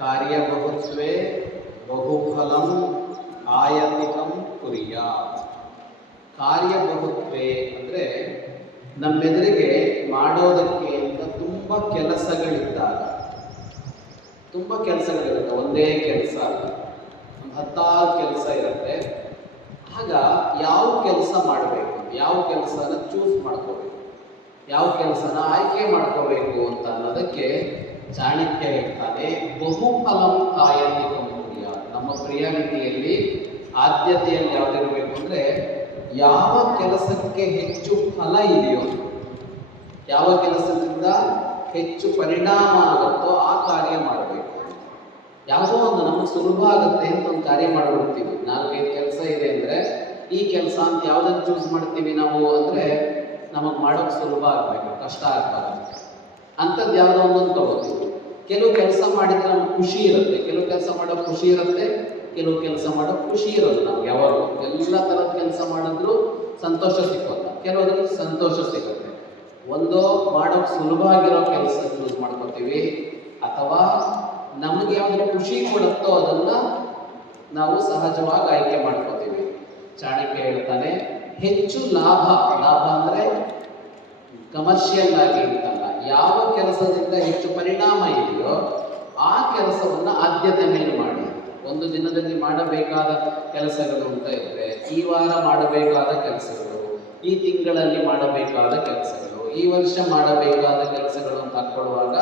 ಕಾರ್ಯಬಹುತ್ವೇ ಬಹುಫಲಂ ಆಯತಿಕಂ ಕುರ್ಯಾತ್. ಕಾರ್ಯಬಹುತ್ವೇ ಅಂದರೆ ನಮ್ಮೆದುರಿಗೆ ಮಾಡೋದಕ್ಕೆ ಅಂತ ತುಂಬ ಕೆಲಸಗಳಿದ್ದಾಗ, ಒಂದೇ ಕೆಲಸ ಅಲ್ಲ, ಒಂದು 10 ಕೆಲಸ ಇರುತ್ತೆ. ಆಗ ಯಾವ ಕೆಲಸ ಮಾಡಬೇಕು, ಯಾವ ಕೆಲಸನ ಚೂಸ್ ಮಾಡ್ಕೋಬೇಕು, ಯಾವ ಕೆಲಸನ ಆಯ್ಕೆ ಮಾಡ್ಕೋಬೇಕು ಅಂತ ಅನ್ನೋದಕ್ಕೆ ಚಾಣಕ್ಯ ಹೇಳ್ತಾನೆ, ಬಹುಫಲಂ ಆಯತಿಕಂ ಕುರ್ಯಾತ್. ನಮ್ಮ ಪ್ರಿಯಾರಿಟಿಯಲ್ಲಿ ಆದ್ಯತೆಯಲ್ಲಿ ಯಾವುದಿರಬೇಕು ಅಂದರೆ ಯಾವ ಕೆಲಸಕ್ಕೆ ಹೆಚ್ಚು ಫಲ ಇದೆಯೋ, ಯಾವ ಕೆಲಸದಿಂದ ಹೆಚ್ಚು ಪರಿಣಾಮ ಆಗುತ್ತೋ ಆ ಕಾರ್ಯ ಮಾಡಬೇಕು. ಯಾವುದೋ ಒಂದು ನಮಗೆ ಸುಲಭ ಆಗುತ್ತೆ ಅಂತ ಒಂದು ಕಾರ್ಯ ಮಾಡಿಬಿಡ್ತೀವಿ. 4-5 ಕೆಲಸ ಇದೆ ಅಂದರೆ ಈ ಕೆಲಸ ಅಂತ ಯಾವುದನ್ನು ಚೂಸ್ ಮಾಡ್ತೀವಿ ನಾವು ಅಂದರೆ ನಮಗೆ ಮಾಡೋಕ್ಕೆ ಸುಲಭ ಆಗಬೇಕು, ಕಷ್ಟ ಆಗಬಾರ್ದು ಅಂಥದ್ದು ಯಾವುದೋ ಒಂದೊಂದು ತಗೋತೀವಿ. ಕೆಲವು ಕೆಲಸ ಮಾಡಿದರೆ ನಮ್ಗೆ ಖುಷಿ ಇರುತ್ತೆ, ಕೆಲವು ಕೆಲಸ ಮಾಡೋಕ್ಕೆ ಖುಷಿ ಇರುತ್ತೆ, ಕೆಲವು ಕೆಲಸ ಮಾಡೋಕ್ಕೆ ಖುಷಿ ಇರೋದು. ನಮ್ಗೆ ಯಾವಾಗಲೂ ಎಲ್ಲ ಥರದ ಕೆಲಸ ಮಾಡಿದ್ರೂ ಸಂತೋಷ ಸಿಕ್ಕೋಲ್ಲ, ಕೆಲವೊಂದು ಸಂತೋಷ ಸಿಗುತ್ತೆ. ಒಂದು ಮಾಡೋಕ್ಕೆ ಸುಲಭ ಆಗಿರೋ ಕೆಲಸ ಚೂಸ್ ಮಾಡ್ಕೋತೀವಿ, ಅಥವಾ ನಮಗೆ ಯಾವ್ದು ಖುಷಿ ಕೊಡುತ್ತೋ ಅದನ್ನು ನಾವು ಸಹಜವಾಗಿ ಆಯ್ಕೆ ಮಾಡ್ಕೋತೀವಿ. ಚಾಣಕ್ಯ ಹೇಳ್ತಾನೆ, ಹೆಚ್ಚು ಲಾಭ ಅಂದರೆ ಕಮರ್ಷಿಯಲ್ ಆಗಿ ಅಂತಲ್ಲ, ಯಾವ ಕೆಲಸದಿಂದ ಹೆಚ್ಚು ಪರಿಣಾಮ ಇದೆಯೋ ಆ ಕೆಲಸವನ್ನು ಆದ್ಯತೆ ಮೇಲೆ ಮಾಡಿ. ಒಂದು ದಿನದಲ್ಲಿ ಮಾಡಬೇಕಾದ ಕೆಲಸಗಳು ಅಂತ ಇದ್ದರೆ ಈ ವಾರ ಮಾಡಬೇಕಾದ ಕೆಲಸಗಳು, ಈ ತಿಂಗಳಲ್ಲಿ ಮಾಡಬೇಕಾದ ಕೆಲಸಗಳು, ಈ ವರ್ಷ ಮಾಡಬೇಕಾದ ಕೆಲಸಗಳು ಅಂತ ಹಾಕ್ಕೊಳ್ಳುವಾಗ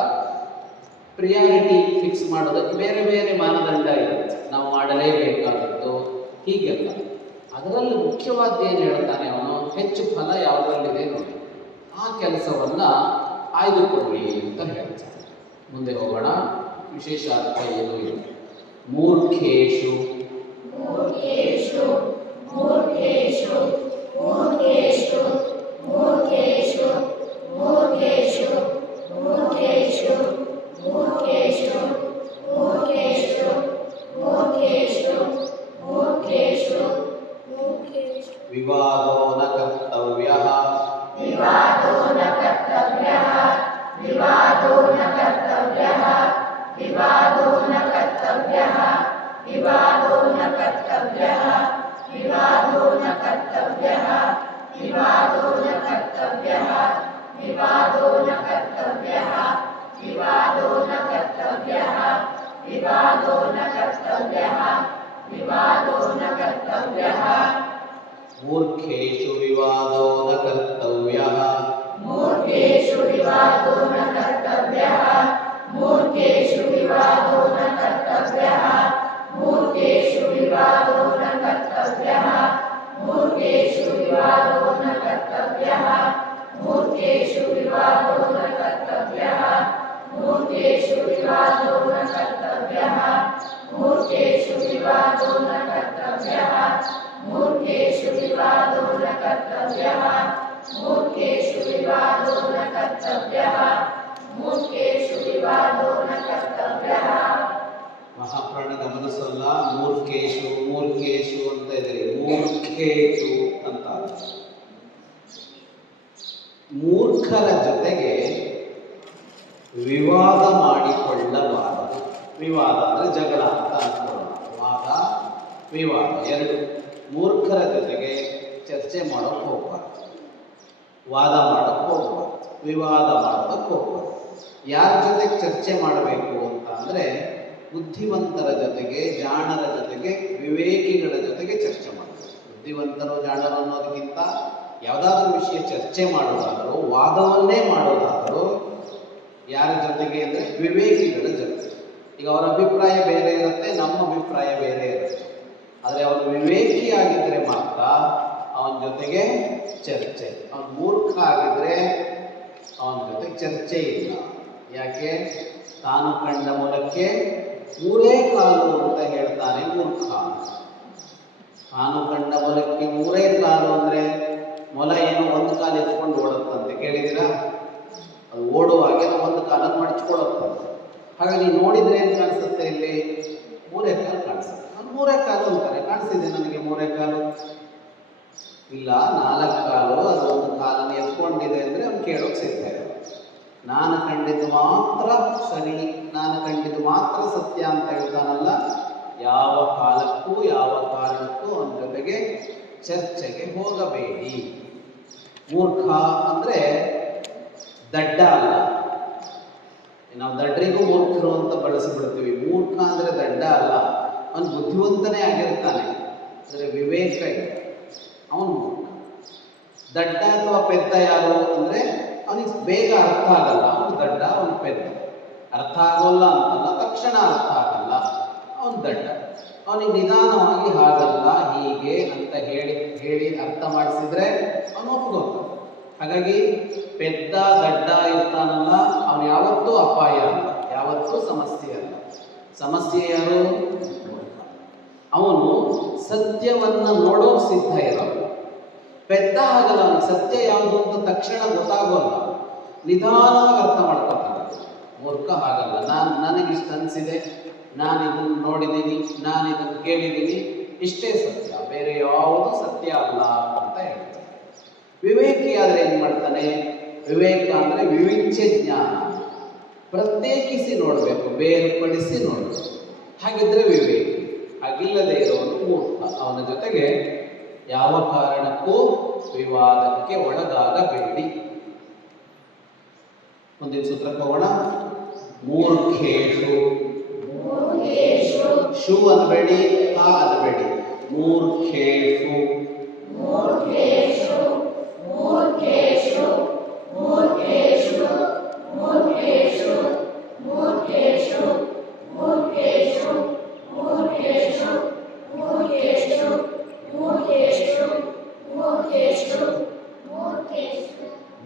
ಪ್ರಿಯಾರಿಟಿ ಫಿಕ್ಸ್ ಮಾಡೋದಕ್ಕೆ ಬೇರೆ ಬೇರೆ ಮಾನದಂಡ ಇರುತ್ತೆ. ನಾವು ಮಾಡಲೇಬೇಕಾದದ್ದು ಹೀಗೆಲ್ಲ. ಅದರಲ್ಲಿ ಮುಖ್ಯವಾದ ಏನು ಹೇಳ್ತಾನೆ ಅವನು, ಹೆಚ್ಚು ಫಲ ಯಾವುದರಲ್ಲಿದೆ ನೋಡಿ ಆ ಕೆಲಸವನ್ನು ಆಯ್ದುಕೊಳ್ಳಿ ಅಂತ ಹೇಳ್ತಾನೆ. ಮುಂದೆ ಹೋಗೋಣ. ವಿಶೇಷ ಅರ್ಥ ಏನು ಇಲ್ಲ. ಮೂರ್ಖೇಶು ವಿವಾದೋ ನ ಕರ್ತವ್ಯಃ ಮೂರ್ಖೇಷು ವಿವಾದೋ ನ ಕರ್ತವ್ಯಃ ಮಹಾಪ್ರಾಣ ಗಮನಿಸಲ್ಲ. ಮೂರ್ಖೇಶು ಅಂತ ಇದೆ, ಮೂರ್ಖೇಶು ಅಂತ. ಮೂರ್ಖರ ಜೊತೆಗೆ ವಿವಾದ ಮಾಡಿಕೊಳ್ಳಬಾರದು. ವಿವಾದ ಅಂದರೆ ಜಗಳ ಅಂತ ಅನ್ಕೊಳ್ಳೋಣ. ವಾದ ವಿವಾದ ಎರಡು. ಮೂರ್ಖರ ಜೊತೆಗೆ ಚರ್ಚೆ ಮಾಡೋಕ್ಕೆ ಹೋಗಬಾರ್ದು, ವಾದ ಮಾಡೋಕ್ಕೆ ಹೋಗಬಾರ್ದು, ವಿವಾದ ಮಾಡೋಕ್ಕೆ ಹೋಗಬಾರ್ದು. ಯಾರ ಜೊತೆಗೆ ಚರ್ಚೆ ಮಾಡಬೇಕು ಅಂತ ಅಂದರೆ ಬುದ್ಧಿವಂತರ ಜೊತೆಗೆ, ಜಾಣರ ಜೊತೆಗೆ, ವಿವೇಕಿಗಳ ಜೊತೆಗೆ ಚರ್ಚೆ ಮಾಡಬೇಕು. ಬುದ್ಧಿವಂತರು ಜಾಣರು ಅನ್ನೋದಕ್ಕಿಂತ ಯಾವುದಾದ್ರೂ ವಿಷಯ ಚರ್ಚೆ ಮಾಡೋದಾದರೂ, ವಾದವನ್ನೇ ಮಾಡೋದಾದರೂ ಯಾರ ಜೊತೆಗೆ ಅಂದರೆ ವಿವೇಕಿಗಳ ಜೊತೆ. ಈಗ ಅವರ ಅಭಿಪ್ರಾಯ ಬೇರೆ ಇರುತ್ತೆ, ನಮ್ಮ ಅಭಿಪ್ರಾಯ ಬೇರೆ ಇರುತ್ತೆ. ಆದರೆ ಅವನು ವಿವೇಕಿ ಆಗಿದ್ದರೆ ಮಾತ್ರ ಅವನ ಜೊತೆಗೆ ಚರ್ಚೆ. ಅವನು ಮೂರ್ಖ ಆಗಿದ್ದರೆ ಅವನ ಜೊತೆ ಚರ್ಚೆ ಇಲ್ಲ. ಯಾಕೆ? ತಾನು ಕಂಡ ಮೊಲಕ್ಕೆ 3 ಕಾಲು ಅಂತ ಹೇಳ್ತಾನೆ ಮೂರ್ಖ. ತಾನು ಕಂಡ ಮೊಲಕ್ಕೆ 3 ಕಾಲು ಅಂದರೆ ಮೊಲ ಏನೋ ಒಂದು ಕಾಲು ಎತ್ಕೊಂಡು ಓಡುತ್ತಂತೆ, ಕೇಳಿದ್ದೀರಾ? ಅದು ಓಡುವಾಗ ಒಂದು ಕಾಲನ್ನು ಮಡಚ್ಕೊಳ್ಳುತ್ತಂತೆ. ಹಾಗಾಗಿ ನೀವು ನೋಡಿದರೆ ಏನು ಕಾಣಿಸುತ್ತೆ? ಇಲ್ಲಿ 3 ಕಾಲು ಕಾಣಿಸುತ್ತೆ. ಅದು 3 ಕಾಲು ಅಂತಾರೆ. ಕಾಣಿಸಿದೆ ನನಗೆ 3 ಕಾಲು? ಇಲ್ಲ, 4 ಕಾಲು. ಅದು ಒಂದು ಕಾಲನ್ನು ಎತ್ಕೊಂಡಿದೆ ಅಂದರೆ ಅವ್ನು ಕೇಳೋಕೆ ಸಿಗ್ತಾ ಇದೆ. ನಾನು ಕಂಡಿದ್ದು ಮಾತ್ರ ಸರಿ, ನಾನು ಕಂಡಿದ್ದು ಮಾತ್ರ ಮಾತ್ರ ಸತ್ಯ ಅಂತ ಹೇಳ್ತಾನಲ್ಲ, ಯಾವ ಕಾಲಕ್ಕೂ ಯಾವ ಕಾರಣಕ್ಕೂ ಅವನ ಜೊತೆಗೆ ಚರ್ಚೆಗೆ ಹೋಗಬೇಡಿ. ಮೂರ್ಖ ಅಂದರೆ ದಡ್ಡ ಅಲ್ಲ. ನಾವು ದಡ್ಡರಿಗೂ ಮೂರ್ಖರು ಅಂತ ಬಳಸಿಬಿಡ್ತೀವಿ. ಮೂರ್ಖ ಅಂದರೆ ದಡ್ಡ ಅಲ್ಲ, ಅವನು ಬುದ್ಧಿವಂತನೇ ಆಗಿರ್ತಾನೆ, ಅಂದರೆ ವಿವೇಕ ಇದೆ, ಅವನು ಮೂರ್ಖ. ದಡ್ಡ ಅಥವಾ ಪೆದ್ದ ಯಾರು ಅಂದರೆ ಅವನಿಗೆ ಬೇಗ ಅರ್ಥ ಆಗಲ್ಲ, ಅವನು ದಡ್ಡ, ಅವನು ಪೆದ್ದ. ಅರ್ಥ ಆಗೋಲ್ಲ ಅಂತಲ್ಲ, ತಕ್ಷಣ ಅರ್ಥ ಆಗಲ್ಲ, ಅವನು ದಡ್ಡ. ಅವನಿಗೆ ನಿಧಾನವಾಗಿ ಹಾಗಲ್ಲ ಹೀಗೆ ಅಂತ ಹೇಳಿ ಅರ್ಥ ಮಾಡಿಸಿದ್ರೆ ಅವನು ಒಪ್ಕೋತಾನೆ. ಹಾಗಾಗಿ ಪೆದ್ದ ದಡ್ಡ ಇರ್ತಾನಲ್ಲ, ಅವನು ಯಾವತ್ತೂ ಅಪಾಯ ಅಲ್ಲ, ಯಾವತ್ತೂ ಸಮಸ್ಯೆ ಅಲ್ಲ. ಸಮಸ್ಯೆ ಯಾರು? ಅವನು ಸತ್ಯವನ್ನು ನೋಡೋಕೆ ಸಿದ್ಧ ಇರೋದು. ಪೆದ್ದ ಹಾಗಲ್ಲ, ಅವನಿಗೆ ಸತ್ಯ ಯಾವುದು ಅಂತ ತಕ್ಷಣ ಗೊತ್ತಾಗೋಲ್ಲ, ನಿಧಾನವಾಗಿ ಅರ್ಥ ಮಾಡ್ಕೊತಾನೆ. ಮೂರ್ಖ ಹಾಗಲ್ಲ, ನನಗಿಷ್ಟು ಅನಿಸಿದೆ, ನಾನು ಇದನ್ನು ನೋಡಿದ್ದೀನಿ, ನಾನು ಇದನ್ನು ಕೇಳಿದ್ದೀನಿ, ಇಷ್ಟೇ ಸತ್ಯ, ಬೇರೆ ಯಾವುದು ಸತ್ಯ ಅಲ್ಲ ಅಂತ ಹೇಳ್ತಾನೆ. ವಿವೇಕಿ ಆದರೆ ಏನು ಮಾಡ್ತಾನೆ? ವಿವೇಕ ಅಂದರೆ ವಿವಿಚ್ಯ ಜ್ಞಾನ, ಪ್ರತ್ಯೇಕಿಸಿ ನೋಡಬೇಕು, ಬೇರ್ಪಡಿಸಿ ನೋಡಬೇಕು. ಹಾಗಿದ್ರೆ ವಿವೇಕಿ. ಹಾಗಿಲ್ಲದೆ ಇರೋನು ಮೂರ್ಖ. ಅವನ ಜೊತೆಗೆ ಯಾವ ಕಾರಣಕ್ಕೂ ವಿವಾದಕ್ಕೆ ಒಳಗಾಗಬೇಡಿ. ಮುಂದಿನ ಸೂತ್ರಕ್ಕೆ ಹೋಗೋಣ. ಮೂರ್ಖೇಶು, ಶು ಅನ್ಬೇಡಿ, ಹಾ ಅನ್ಬೇಡಿ, ಮೂರ್ಖೇಶು.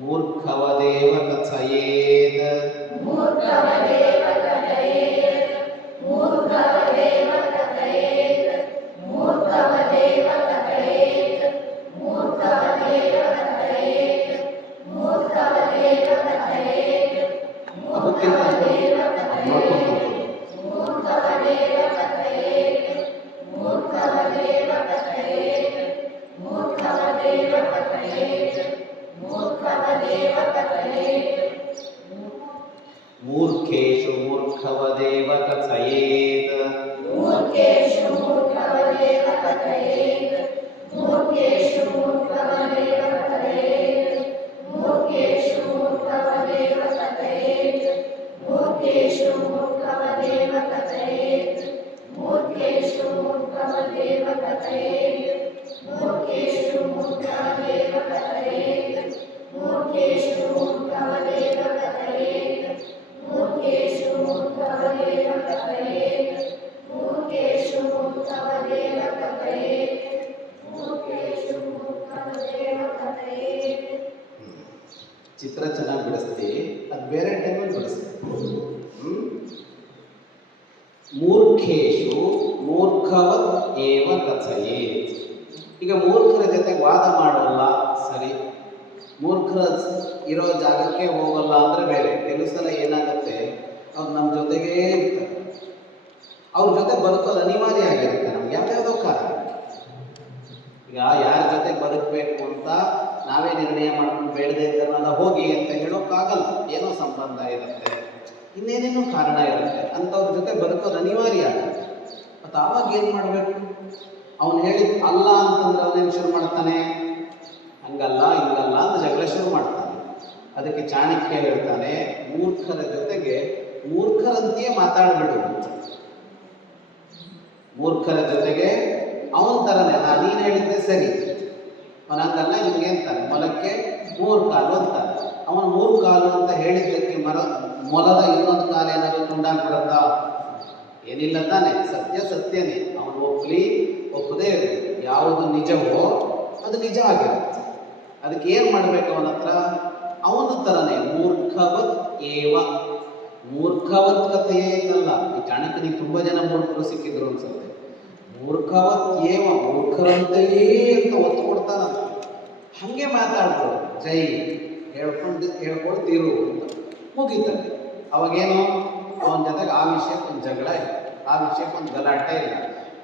ಮೂರ್ಖವದೇವ ಕಥಯೇತ್, ಮೂರ್ಖೇಶು ಮೂರ್ಖವದೇವ ಕಥಯೇತ್, ಚಿತ್ರ ಚೆನ್ನಾಗಿ ಬಿಡಿಸ್ತೀವಿ, ಅದು ಬೇರೆ ಟೈಮಲ್ಲಿ ಬಿಡಿಸ್ತೀವಿ. ಮೂರ್ಖೇಶು ಮೂರ್ಖವತ್ ಏವ ಕಥಯೇತ್. ಈಗ ಮೂರ್ಖರ ಜೊತೆ ವಾದ ಮಾಡೋಲ್ಲ, ಸರಿ. ಮೂರ್ಖರ ಇರೋ ಜಾಗಕ್ಕೆ ಹೋಗಲ್ಲ ಅಂದರೆ ಬೇರೆ. ಕೆಲವು ಸಲ ಏನಾಗುತ್ತೆ, ಅವ್ರು ನಮ್ಮ ಜೊತೆಗೇ ಇರ್ತಾರೆ, ಅವ್ರ ಜೊತೆ ಬದುಕೋದು ಅನಿವಾರ್ಯ ಆಗಿರುತ್ತೆ ನಮ್ಗೆ, ಯಾವ್ಯಾವುದೋ ಕಾರಣ. ಈಗ ಯಾರ ಜೊತೆ ಬದುಕಬೇಕು ಅಂತ ನಾವೇ ನಿರ್ಣಯ ಮಾಡ್ಕೊಂಡು ಬೇಡದೇ ಇದ್ದಾರಲ್ಲ ಹೋಗಿ ಅಂತ ಹೇಳೋಕ್ಕಾಗಲ್ಲ, ಏನೋ ಸಂಬಂಧ ಇರುತ್ತೆ, ಇನ್ನೇನೇನೋ ಕಾರಣ ಇರುತ್ತೆ, ಅಂಥವ್ರ ಜೊತೆ ಬದುಕೋದು ಅನಿವಾರ್ಯ ಆಗುತ್ತೆ. ಮತ್ತು ಆವಾಗ ಏನು ಮಾಡಬೇಕು? ಅವನು ಹೇಳಿದ ಅಲ್ಲ ಅಂತಂದ್ರೆ ಅವನೇನು ಶುರು ಮಾಡ್ತಾನೆ, ಹಂಗಲ್ಲ ಹಿಂಗಲ್ಲ ಅಂತ ಜಗಳ ಶುರು ಮಾಡ್ತಾನೆ. ಅದಕ್ಕೆ ಚಾಣಕ್ಯ ಹೇಳ್ತಾನೆ, ಮೂರ್ಖರ ಜೊತೆಗೆ ಮೂರ್ಖರಂತೆಯೇ ಮಾತಾಡ್ಬಿಡು. ಮೂರ್ಖರ ಜೊತೆಗೆ ಅವನ ಥರನೇ, ನೀನು ಹೇಳಿದ್ದೆ ಸರಿ, ಅವನಂಗಲ್ಲ ಹಿಂಗೆ ಅಂತಾನೆ. ಮೊಲಕ್ಕೆ 3 ಕಾಲು ಅಂತಾನೆ. ಅವನು 3 ಕಾಲು ಅಂತ ಹೇಳಿದ್ದಕ್ಕೆ ಮೊಲದ ಇನ್ನೊಂದು ಕಾಲು ಏನಾದರೂ ತುಂಡಾಗ್ಬಿಡತ್ತಾ? ಏನಿಲ್ಲ ತಾನೆ. ಸತ್ಯ ಸತ್ಯನೇ, ಅವನು ಒಪ್ಪದೇ ಇರಲಿ. ಯಾವುದು ನಿಜವೋ ಅದು ನಿಜ ಆಗಿರುತ್ತೆ. ಅದಕ್ಕೆ ಏನು ಮಾಡಬೇಕು? ಅವನ ಹತ್ರ ಅವನ ಥರನೇ ಮೂರ್ಖವತ್ ಏವ. ಮೂರ್ಖವತ್ ಕಥೆಯೇ ಇದ್ದಲ್ಲ. ಈ ಚಾಣಕ್ಯನಿಗೆ ತುಂಬ ಜನ ಮೂರ್ಖರು ಸಿಕ್ಕಿದ್ರು ಅನ್ಸುತ್ತೆ. ಮೂರ್ಖವತ್ ಏವ, ಮೂರ್ಖರಂತೆಯೇ ಅಂತ ಒತ್ತು ಕೊಡ್ತಾನ. ಹಾಗೆ ಮಾತಾಡ್ಬೋದು, ಜೈ ಹೇಳ್ಕೊಳ್ತೀರು ಅಂತ ಮುಗೀತಾರೆ. ಅವಾಗೇನು, ಅವನ ಜೊತೆಗೆ ಆ ವಿಷಯಕ್ಕೊಂದು ಜಗಳ ಇಲ್ಲ, ಆ ವಿಷಯಕ್ಕೊಂದು ಗಲಾಟೆ ಇಲ್ಲ.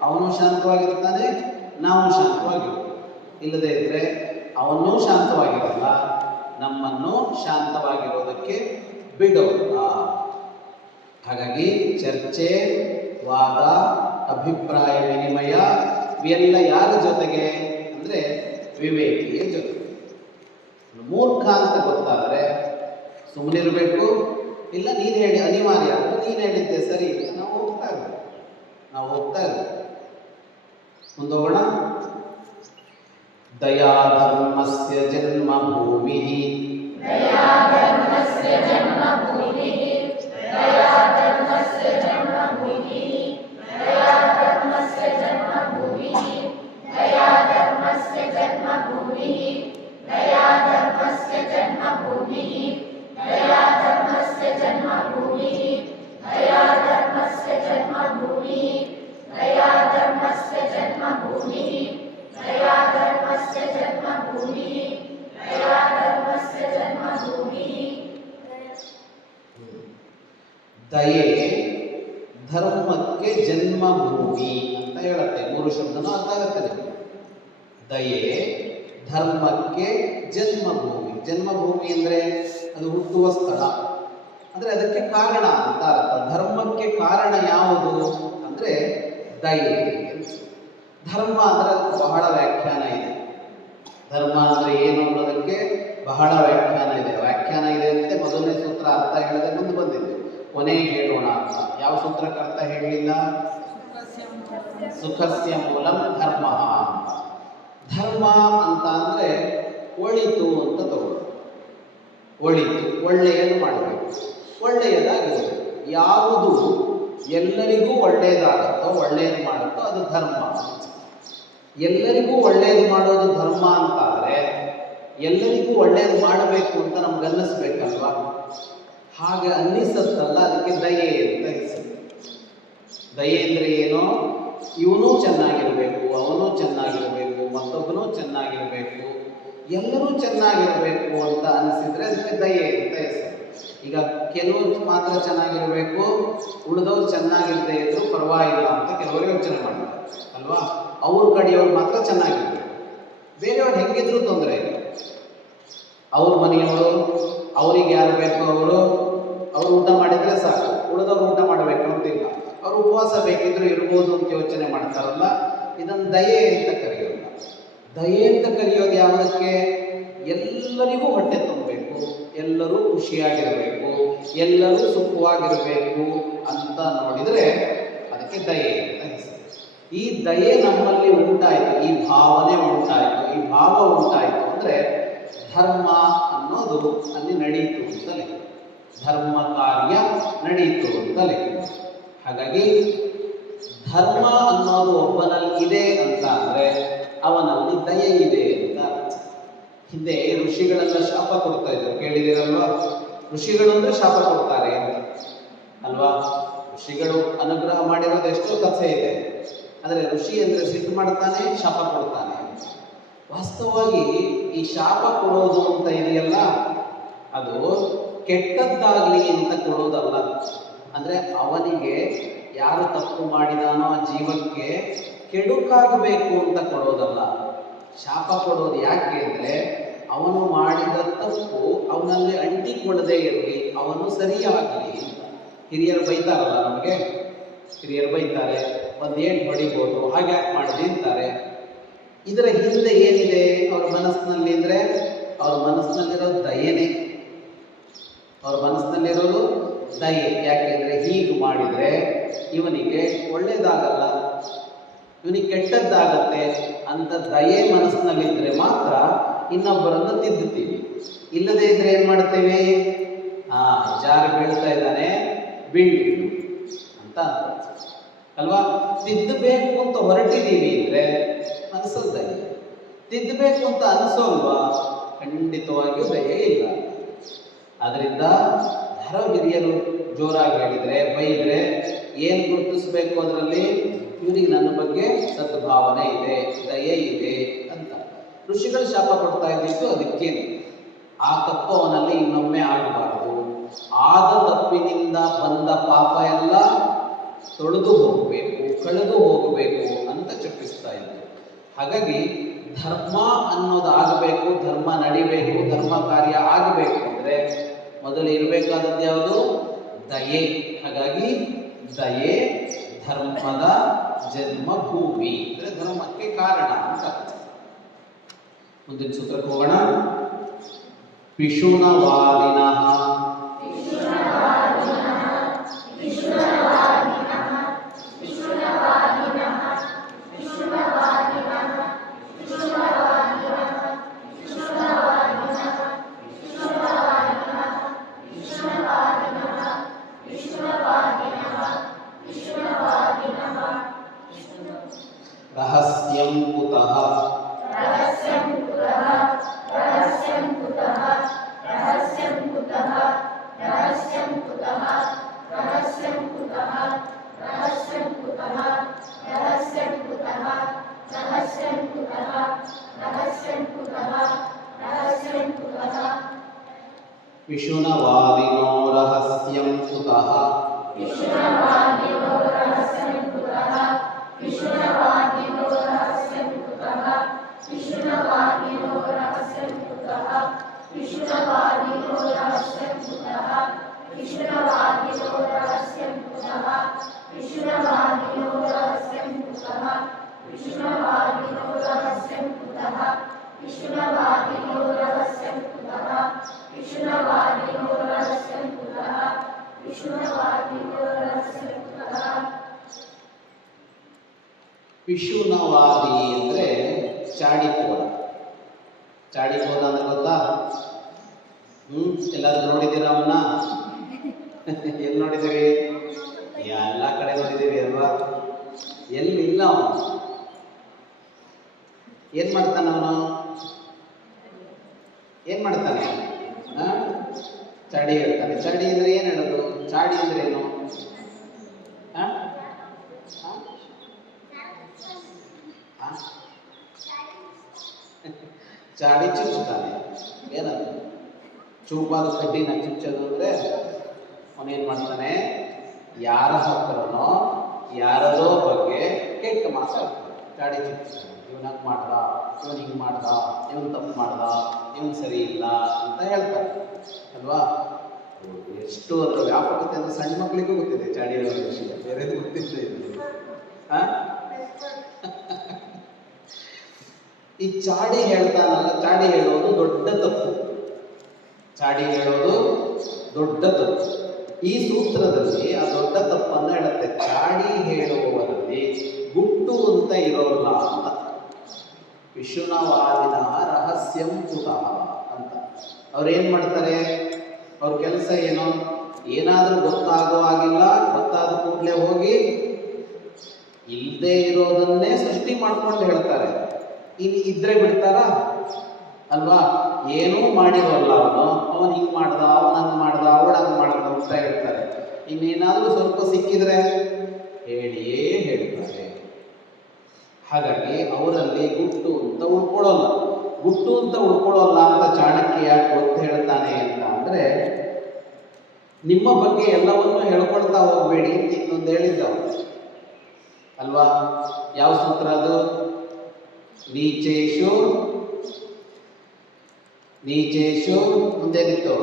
ಅವನು ಶಾಂತವಾಗಿರ್ತಾನೆ, ನಾವು ಶಾಂತವಾಗಿರ್ತೀವಿ. ಇಲ್ಲದೇ ಇದ್ದರೆ ಅವನೂ ಶಾಂತವಾಗಿರಲ್ಲ, ನಮ್ಮನ್ನು ಶಾಂತವಾಗಿರೋದಕ್ಕೆ ಬಿಡೋಲ್ಲ. ಹಾಗಾಗಿ ಚರ್ಚೆ, ವಾದ, ಅಭಿಪ್ರಾಯ ವಿನಿಮಯ ಇವೆಲ್ಲ ಯಾರ ಜೊತೆಗೆ ಅಂದರೆ ವಿವೇಕಿಯ ಜೊತೆಗೆ. ಮೂರ್ಖ ಅಂತ ಗೊತ್ತಾದರೆ ಸುಮ್ಮನಿರಬೇಕು, ಇಲ್ಲ ನೀನು ಹೇಳಿ ಅನಿವಾರ್ಯ ಅಂದರೆ ನೀನು ಹೇಳಿದ್ದೆ ಸರಿ, ನಾವು ಹೋಗ್ತಾ ಇರ್ಬೇಕು. ಮುಂದೋಗೋಣ. ದಯಾಧರ್ಮಸ್ಯ ಜನ್ಮಭೂಮಿಃ ದಯೆ ಧರ್ಮಕ್ಕೆ ಜನ್ಮಭೂಮಿ ಅಂತ ಹೇಳುತ್ತೆ. 3 ಶಬ್ದನೂ ಅರ್ಥ ಆಗುತ್ತೆ ನಿಮಗೆ. ದಯೆ ಧರ್ಮಕ್ಕೆ ಜನ್ಮಭೂಮಿ. ಜನ್ಮಭೂಮಿ ಅಂದರೆ ಅದು ಹುಟ್ಟುವ ಸ್ಥಳ, ಅಂದರೆ ಅದಕ್ಕೆ ಕಾರಣ ಅಂತ ಅರ್ಥ. ಧರ್ಮಕ್ಕೆ ಕಾರಣ ಯಾವುದು ಅಂದರೆ ದಯೆ. ಧರ್ಮ ಅಂದರೆ ಬಹಳ ವ್ಯಾಖ್ಯಾನ ಇದೆ. ಧರ್ಮ ಅಂದರೆ ಏನು ಅನ್ನೋದಕ್ಕೆ ಬಹಳ ವ್ಯಾಖ್ಯಾನ ಇದೆ ಅಂತೆ ಮೊದಲನೇ ಸೂತ್ರ ಅರ್ಥ ಹೇಳಿದ್ರೆ ಮುಂದೆ ಬಂದಿದೆ. ಕೊನೆಗೆ ಹೇಳೋಣ ಅಂತ. ಯಾವ ಸೂತ್ರಕ್ಕೆ ಅರ್ಥ ಹೇಳಲಿಲ್ಲ? ಸುಖಸ್ಯ ಮೂಲಂ ಧರ್ಮ. ಧರ್ಮ ಅಂತ ಅಂದರೆ ಒಳಿತು ಅಂತ ತಗೊಳ್ಳಿ. ಒಳಿತು, ಒಳ್ಳೆಯದು ಮಾಡಬೇಕು, ಒಳ್ಳೆಯದಾಗಿರಬೇಕು. ಯಾವುದು ಎಲ್ಲರಿಗೂ ಒಳ್ಳೆಯದಾಗುತ್ತೋ, ಒಳ್ಳೆಯದು ಮಾಡುತ್ತೋ ಅದು ಧರ್ಮ. ಎಲ್ಲರಿಗೂ ಒಳ್ಳೆಯದು ಮಾಡೋದು ಧರ್ಮ ಅಂತಾದರೆ ಎಲ್ಲರಿಗೂ ಒಳ್ಳೆಯದು ಮಾಡಬೇಕು ಅಂತ ನಮ್ಗೆ ಅನ್ನಿಸ್ಬೇಕಲ್ವಾ? ಹಾಗೆ ಅನ್ನಿಸತ್ತಲ್ಲ, ಅದಕ್ಕೆ ದಯೆ ಅಂತ ಹೆಸರು. ದಯೆ ಅಂದರೆ ಏನು? ಇವನು ಚೆನ್ನಾಗಿರಬೇಕು, ಅವನು ಚೆನ್ನಾಗಿರಬೇಕು, ಮತ್ತೊಬ್ಬನೂ ಚೆನ್ನಾಗಿರಬೇಕು, ಎಲ್ಲರೂ ಚೆನ್ನಾಗಿರಬೇಕು ಅಂತ ಅನಿಸಿದ್ರೆ ಅದಕ್ಕೆ ದಯೆ ಅಂತ ಹೆಸರು. ಈಗ ಕೆಲವರು ಮಾತ್ರ ಚೆನ್ನಾಗಿರಬೇಕು, ಉಳಿದವ್ರು ಚೆನ್ನಾಗಿರದೇ ಇದ್ರು ಪರವಾಗಿಲ್ಲ ಅಂತ ಕೆಲವರು ಯೋಚನೆ ಮಾಡ್ತಾರೆ ಅಲ್ವಾ? ಅವ್ರ ಕಡೆಯವ್ರು ಮಾತ್ರ ಚೆನ್ನಾಗಿರ್ಬೇಕು, ಬೇರೆಯವ್ರು ಹೆಂಗಿದ್ರು ತೊಂದರೆ ಇಲ್ಲ. ಅವ್ರ ಮನೆಯವರು, ಅವ್ರಿಗೆ ಯಾರು ಬೇಕು ಅವರು ಊಟ ಮಾಡಿದರೆ ಸಾಕು, ಉಳಿದವ್ರು ಊಟ ಮಾಡಬೇಕು ಅಂತಿಲ್ಲ. ಅವರು ಉಪವಾಸ ಬೇಕಿದ್ರು ಇರ್ಬೋದು ಅಂತ ಯೋಚನೆ ಮಾಡ್ತಾರಲ್ಲ, ಇದನ್ನು ದಯೆ ಅಂತ ಕರೆಯೋಲ್ಲ. ದಯೆ ಅಂತ ಕರೆಯೋದು ಯಾವುದಕ್ಕೆ? ಎಲ್ಲರಿಗೂ ಹೊಟ್ಟೆ ತುಂಬಬೇಕು, ಎಲ್ಲರೂ ಖುಷಿಯಾಗಿರಬೇಕು, ಎಲ್ಲರೂ ಸುಖವಾಗಿರಬೇಕು ಅಂತ ನೋಡಿದರೆ ಅದಕ್ಕೆ ದಯೆ ಅಂತ ಹೆಸರು. ಈ ದಯೆ ನಮ್ಮಲ್ಲಿ ಉಂಟಾಯಿತು, ಈ ಭಾವನೆ ಉಂಟಾಯಿತು, ಈ ಭಾವ ಉಂಟಾಯಿತು ಅಂದರೆ ಧರ್ಮ ಅನ್ನೋದು ಅಲ್ಲಿ ನಡೀತು ಅಂತ ಲೆಕ್ಕ. ಧರ್ಮ ಕಾರ್ಯ ನಡೀತು ಅಂತ ಲೆಕ್ಕ. ಹಾಗಾಗಿ ಧರ್ಮ ಅನ್ನೋದು ಒಬ್ಬನಲ್ಲಿ ಇದೆ ಅಂತ ಅಂದರೆ ಅವನಲ್ಲಿ ದಯೆ ಇದೆ ಅಂತ ಅರ್ಥ. ಹಿಂದೆ ಋಷಿಗಳೆಲ್ಲ ಶಾಪ ಕೊಡ್ತಾ ಇದ್ರು, ಕೇಳಿದಿರಲ್ವಾ? ಋಷಿಗಳು ಅಂದರೆ ಶಾಪ ಕೊಡ್ತಾರೆ ಅಂತ ಅಲ್ವಾ? ಋಷಿಗಳು ಅನುಗ್ರಹ ಮಾಡಿರೋದು ಎಷ್ಟೋ ಕಥೆ ಇದೆ. ಆದರೆ ಋಷಿ ಅಂದರೆ ಸಿಟ್ಟು ಮಾಡ್ತಾನೆ, ಶಾಪ ಕೊಡ್ತಾನೆ. ವಾಸ್ತವವಾಗಿ ಈ ಶಾಪ ಕೊಡೋದು ಅಂತ ಇದೆಯಲ್ಲ, ಅದು ಕೆಟ್ಟದ್ದಾಗಲಿ ಅಂತ ಕೊಡೋದಲ್ಲ. ಅಂದರೆ ಅವನಿಗೆ ಯಾರು ತಪ್ಪು ಮಾಡಿದಾನೋ ಆ ಜೀವಕ್ಕೆ ಕೆಡುಕಾಗಬೇಕು ಅಂತ ಕೊಡೋದಲ್ಲ. ಶಾಪ ಕೊಡೋದು ಯಾಕೆ ಅಂದರೆ ಅವನು ಮಾಡಿದ ತಪ್ಪು ಅವನಲ್ಲಿ ಅಂಟಿಕೊಳ್ಳದೇ ಇರಲಿ, ಅವನು ಸರಿಯಾಗಲಿ ಅಂತ. ಹಿರಿಯರು ಬೈತಾರಲ್ಲ ನಮಗೆ, ಹಿರಿಯರು ಬೈತಾರೆ, ಒಂದೇನು ಹೊಡಿಬೋದು, ಹಾಗೆ ಯಾಕೆ ಮಾಡಿದೆ ಅಂತಾರೆ. ಇದರ ಹಿಂದೆ ಏನಿದೆ ಅವ್ರ ಮನಸ್ಸಿನಲ್ಲಿ ಅಂದರೆ ಅವ್ರ ಮನಸ್ಸಿನಲ್ಲಿರೋದು ದಯೆನೇ. ಅವ್ರ ಮನಸ್ಸಿನಲ್ಲಿರೋದು ದಯೆ. ಯಾಕೆಂದರೆ ಹೀಗೆ ಮಾಡಿದರೆ ಇವನಿಗೆ ಒಳ್ಳೆಯದಾಗಲ್ಲ, ಇವನಿಗೆ ಕೆಟ್ಟದ್ದಾಗತ್ತೆ ಅಂತ ದಯೆ ಮನಸ್ಸಿನಲ್ಲಿದ್ದರೆ ಮಾತ್ರ ಇನ್ನೊಬ್ಬರನ್ನು ತಿದ್ದುತ್ತೀವಿ. ಇಲ್ಲದೇ ಇದ್ದರೆ ಏನು ಮಾಡ್ತೇವೆ? ಜಾರಿ ಬೀಳ್ತಾ ಇದ್ದಾನೆ, ಬೀಳ್ಬಿಟ್ಟು ಅಂತ ಅಲ್ವಾ? ತಿದ್ದಬೇಕು ಅಂತ ಹೊರಟಿದ್ದೀವಿ ಅಂದರೆ ಅನಿಸೋದು ದಯೆ. ತಿದ್ದಬೇಕು ಅಂತ ಅನಿಸೋಲ್ವಾ? ಖಂಡಿತವಾಗಿಯೂ ದಯೆ ಇಲ್ಲ. ಆದ್ದರಿಂದ ಯಾರೋ ಹಿರಿಯರು ಜೋರಾಗಿ ಹೇಳಿದರೆ, ಬೈದರೆ ಏನು ಗುರುತಿಸಬೇಕು? ಅದರಲ್ಲಿ ಇವನಿಗೆ ನನ್ನ ಬಗ್ಗೆ ಸದ್ಭಾವನೆ ಇದೆ, ದಯೆ ಇದೆ ಅಂತ. ಋಷಿಗಳು ಶಾಪ ಕೊಡ್ತಾ ಇದ್ದಿದ್ದು ಅದಕ್ಕೇನು? ಆ ತಪ್ಪು ಅವನಲ್ಲಿ ಇನ್ನೊಮ್ಮೆ ಆಗಬಾರದು, ಆದ ತಪ್ಪಿನಿಂದ ಬಂದ ಪಾಪ ಎಲ್ಲ ತೊಳೆದು ಹೋಗಬೇಕು, ಕಳೆದು ಹೋಗಬೇಕು ಅಂತ ಚಪ್ಪಿಸ್ತಾ ಇದ್ದರು. ಹಾಗಾಗಿ ಧರ್ಮ ಅನ್ನೋದು ಆಗಬೇಕು, ಧರ್ಮ ನಡಿಬೇಕು, ಧರ್ಮ ಕಾರ್ಯ ಆಗಬೇಕು ಅಂದರೆ ಮೊದಲು ಇರಬೇಕಾದದ್ದು ಯಾವುದು? ದಯೆ. ಹಾಗಾಗಿ ದಯೆ ಧರ್ಮದ ಜನ್ಮಭೂಮಿ ಅಂದರೆ ಧರ್ಮಕ್ಕೆ ಕಾರಣ ಅಂತ ಅರ್ಥ. ಮುಂದಿನ ಸೂತ್ರಕ್ಕೆ ಹೋಗೋಣ. ಪಿಶುನವಾದಿನಃ ರಹಸ್ಯಂ ಕುತಃ ಪಿಶುನವಾದಿನೋ ರಹಸ್ಯಂ ಕುತಃ ಪಿಶುನವಾದಿ ಅಂದರೆ ಚಾಡಿಕೋರ. ಚಾಡಿಕೋರ ಅಂದ್ರೆ ಗೊತ್ತಾ? ಎಲ್ಲಾದ್ರೂ ನೋಡಿದ್ದೀರಾ ಅವನ್ನ? ಎಲ್ಲಿ ನೋಡಿದ್ದೀವಿ? ಎಲ್ಲ ಕಡೆ ನೋಡಿದ್ದೀವಿ ಅಲ್ವಾ? ಎಲ್ಲಿಲ್ಲ ಅವನು. ಏನ್ ಮಾಡ್ತಾನೆ ಅವನು? ಏನ್ ಮಾಡ್ತಾನೆ? ಚಾಡಿ ಹೇಳ್ತಾನೆ. ಚಾಡಿ ಅಂದ್ರೆ ಏನ್ ಹೇಳೋದು? ಚಾಡಿ ಅಂದ್ರೆ ಏನು? ಚಾಡಿ ಚುಚ್ಚುತ್ತಾನೆ. ಏನದು? ಚೂಪಾದ ಕಡ್ಡಿನ ಚುಚ್ಚೋದು ಅಂದ್ರೆ ಅವನೇನ್ ಮಾಡ್ತಾನೆ? ಯಾರ ಹತ್ರನೋ ಯಾರದೋ ಬಗ್ಗೆ ಕೆಟ್ಟ ಮಾತಾಡ್ತಾನೆ. ಚಾಡಿ ಚುಚ್ಚುತ್ತಾನೆ. ಇವನ್ ಹಂಗೆ ಮಾಡ್ದ, ಇವನ್ ಹಿಂಗೆ ಮಾಡ್ದ, ಇವನ್ ತಪ್ಪು ಮಾಡ್ದ, ಇವನ್ ಸರಿ ಇಲ್ಲ ಅಂತ ಹೇಳ್ತಾರೆ ಅಲ್ವಾ? ಎಷ್ಟು ಅದರ ವ್ಯಾಪಕತೆ ಅಂದ್ರೆ ಸಣ್ಣ ಮಕ್ಕಳಿಗೂ ಗೊತ್ತಿದೆ ಚಾಡಿ ಹೇಳೋ ವಿಷಯ, ಬೇರೆದು ಗೊತ್ತಿಲ್ಲ. ಈ ಚಾಡಿ ಹೇಳ್ತಾನಲ್ಲ, ಚಾಡಿ ಹೇಳೋದು ದೊಡ್ಡ ತಪ್ಪು. ಚಾಡಿ ಹೇಳೋದು ದೊಡ್ಡ ತಪ್ಪು. ಈ ಸೂತ್ರದಲ್ಲಿ ಆ ದೊಡ್ಡ ತಪ್ಪನ್ನು ಹೇಳುತ್ತೆ. ಚಾಡಿ ಹೇಳುವವರಲ್ಲಿ ಗುಟ್ಟು ಅಂತ ಇರೋಲ್ಲ ಅಂತ. ಪಿಶುನವಾದಿನ ರಹಸ್ಯಂ ಕುತಃ ಅಂತ. ಅವ್ರೇನ್ ಮಾಡ್ತಾರೆ? ಅವ್ರ ಕೆಲಸ ಏನು? ಏನಾದ್ರೂ ಗೊತ್ತಾಗೋ ಆಗಿಲ್ಲ, ಗೊತ್ತಾದ ಕೂಡಲೇ ಹೋಗಿ ಇಲ್ಲದೆ ಇರೋದನ್ನೇ ಸೃಷ್ಟಿ ಮಾಡ್ಕೊಂಡು ಹೇಳ್ತಾರೆ. ಇನ್ನು ಇದ್ರೆ ಬಿಡ್ತಾರ ಅಲ್ವಾ? ಏನೂ ಮಾಡಿರೋಲ್ಲ ಅವನು ಹಿಂಗೆ ಮಾಡ್ದ, ಅವನು ಹಂಗೆ ಮಾಡ್ದ, ಅವಳು ಹಂಗೆ ಮಾಡ್ದ ಅಂತ ಹೇಳ್ತಾರೆ. ಇನ್ನೇನಾದ್ರೂ ಸ್ವಲ್ಪ ಸಿಕ್ಕಿದ್ರೆ ಹೇಳಿಯೇ ಹೇಳ್ತಾರೆ. ಹಾಗಾಗಿ ಅವರಲ್ಲಿ ಗುಟ್ಟು ಅಂತ ಉಳ್ಕೊಳ್ಳೋಲ್ಲ. ಗುಟ್ಟು ಅಂತ ಉಳ್ಕೊಳ್ಳೋಲ್ಲ ಅಂತ ಚಾಣಕ್ಯ ಯಾಕೆ ಗೊತ್ತು ಹೇಳ್ತಾನೆ ಅಂತ ಅಂದ್ರೆ, ನಿಮ್ಮ ಬಗ್ಗೆ ಎಲ್ಲವನ್ನೂ ಹೇಳ್ಕೊಳ್ತಾ ಹೋಗ್ಬೇಡಿ ಅಂತ ಇನ್ನೊಂದು ಹೇಳಿದ್ದವು ಅಲ್ವಾ? ಯಾವ ಸೂತ್ರ ಅದು? ನೀಚೇಶು ನೀಚೇಶು ಮುಂದೇನಿತ್ತು?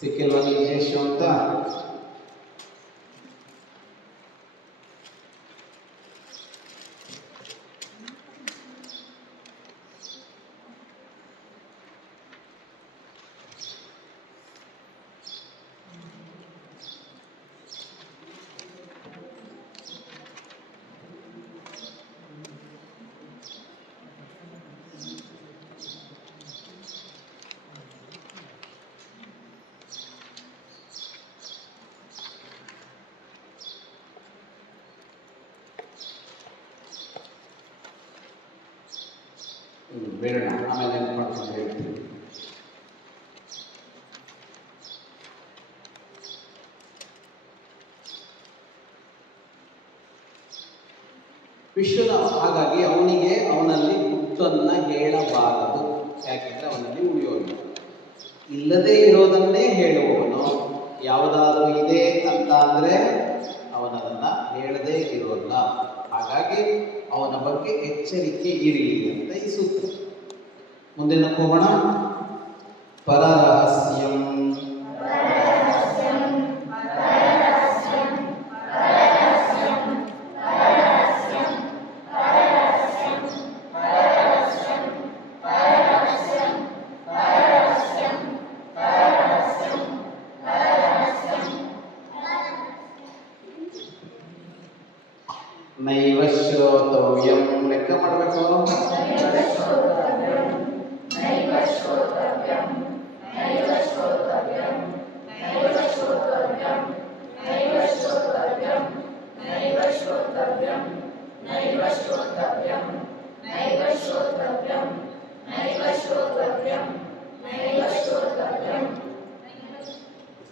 ಸಿಕ್ಕಿಲ್ವ ನೀಚೇಶು ಅಂತ? ಬೇಡ, ಆಮೇಲೆ ಏನು ಮಾಡ್ಕೊಂಡು ಹೇಳ್ತೀನಿ. ವಿಶ್ವನ ಹಾಗಾಗಿ ಅವನಲ್ಲಿ ಗುಟ್ಟನ್ನ ಹೇಳಬಾರದು. ಯಾಕೆಂದ್ರೆ ಅವನಲ್ಲಿ ಉಳಿಯೋದು. ಇಲ್ಲದೇ ಇರೋದನ್ನೇ ಹೇಳುವವನು ಯಾವುದಾದ್ರೂ ಇದೆ ಅಂತ ಅಂದ್ರೆ ಅವನದನ್ನು ಹೇಳದೇ ಇರೋಲ್ಲ. ಹಾಗಾಗಿ ಅವನ ಬಗ್ಗೆ ಎಚ್ಚರಿಕೆ ಇರಿ ಅಂತ ಈ ಸೂತ್ರ. ಮುಂದಿನ ಹೋಗೋಣ. ಪರರಹಸ್ಯಂ. ನೈವ ಶ್ರೋತವ್ಯಂ. ಲೆಕ್ಕ ಮಾಡಬೇಕು.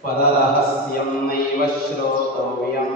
ಪರರಹಸ್ಯಂ ನೈವ ಶ್ರೋತವ್ಯಂ.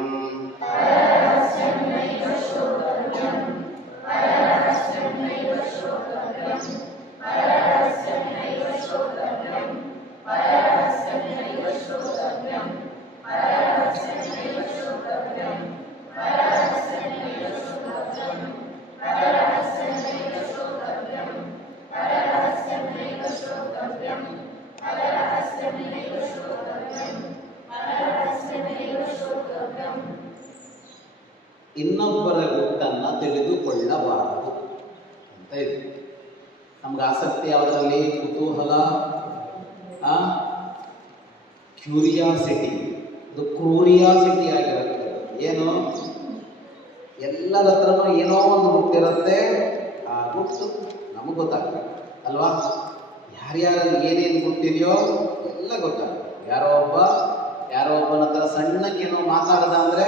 ಇನ್ನೊಬ್ಬರ ಗುಟ್ಟನ್ನು ತಿಳಿದುಕೊಳ್ಳಬಾರದು ಅಂತ ಇದೆ. ನಮ್ಗೆ ಆಸಕ್ತಿ ಯಾವುದರಲ್ಲಿ? ಕುತೂಹಲ, ಕ್ಯೂರಿಯಾಸಿಟಿ. ಇದು ಕ್ಯೂರಿಯಾಸಿಟಿ ಆಗಿರುತ್ತೆ. ಏನು? ಎಲ್ಲರ ಹತ್ರನೂ ಏನೋ ಒಂದು ಗುಟ್ಟಿರುತ್ತೆ. ಆ ಗುಟ್ಟು ನಮಗೆ ಗೊತ್ತಾಗ್ತದೆ ಅಲ್ವಾ? ಯಾರ್ಯಾರಲ್ಲಿ ಏನೇನು ಗುಟ್ಟಿದೆಯೋ ಎಲ್ಲ ಗೊತ್ತಾಗ್ತದೆ. ಯಾರೋ ಒಬ್ಬನ ಹತ್ರ ಸಣ್ಣಕ್ಕೇನೋ ಮಾತಾಡದ ಅಂದರೆ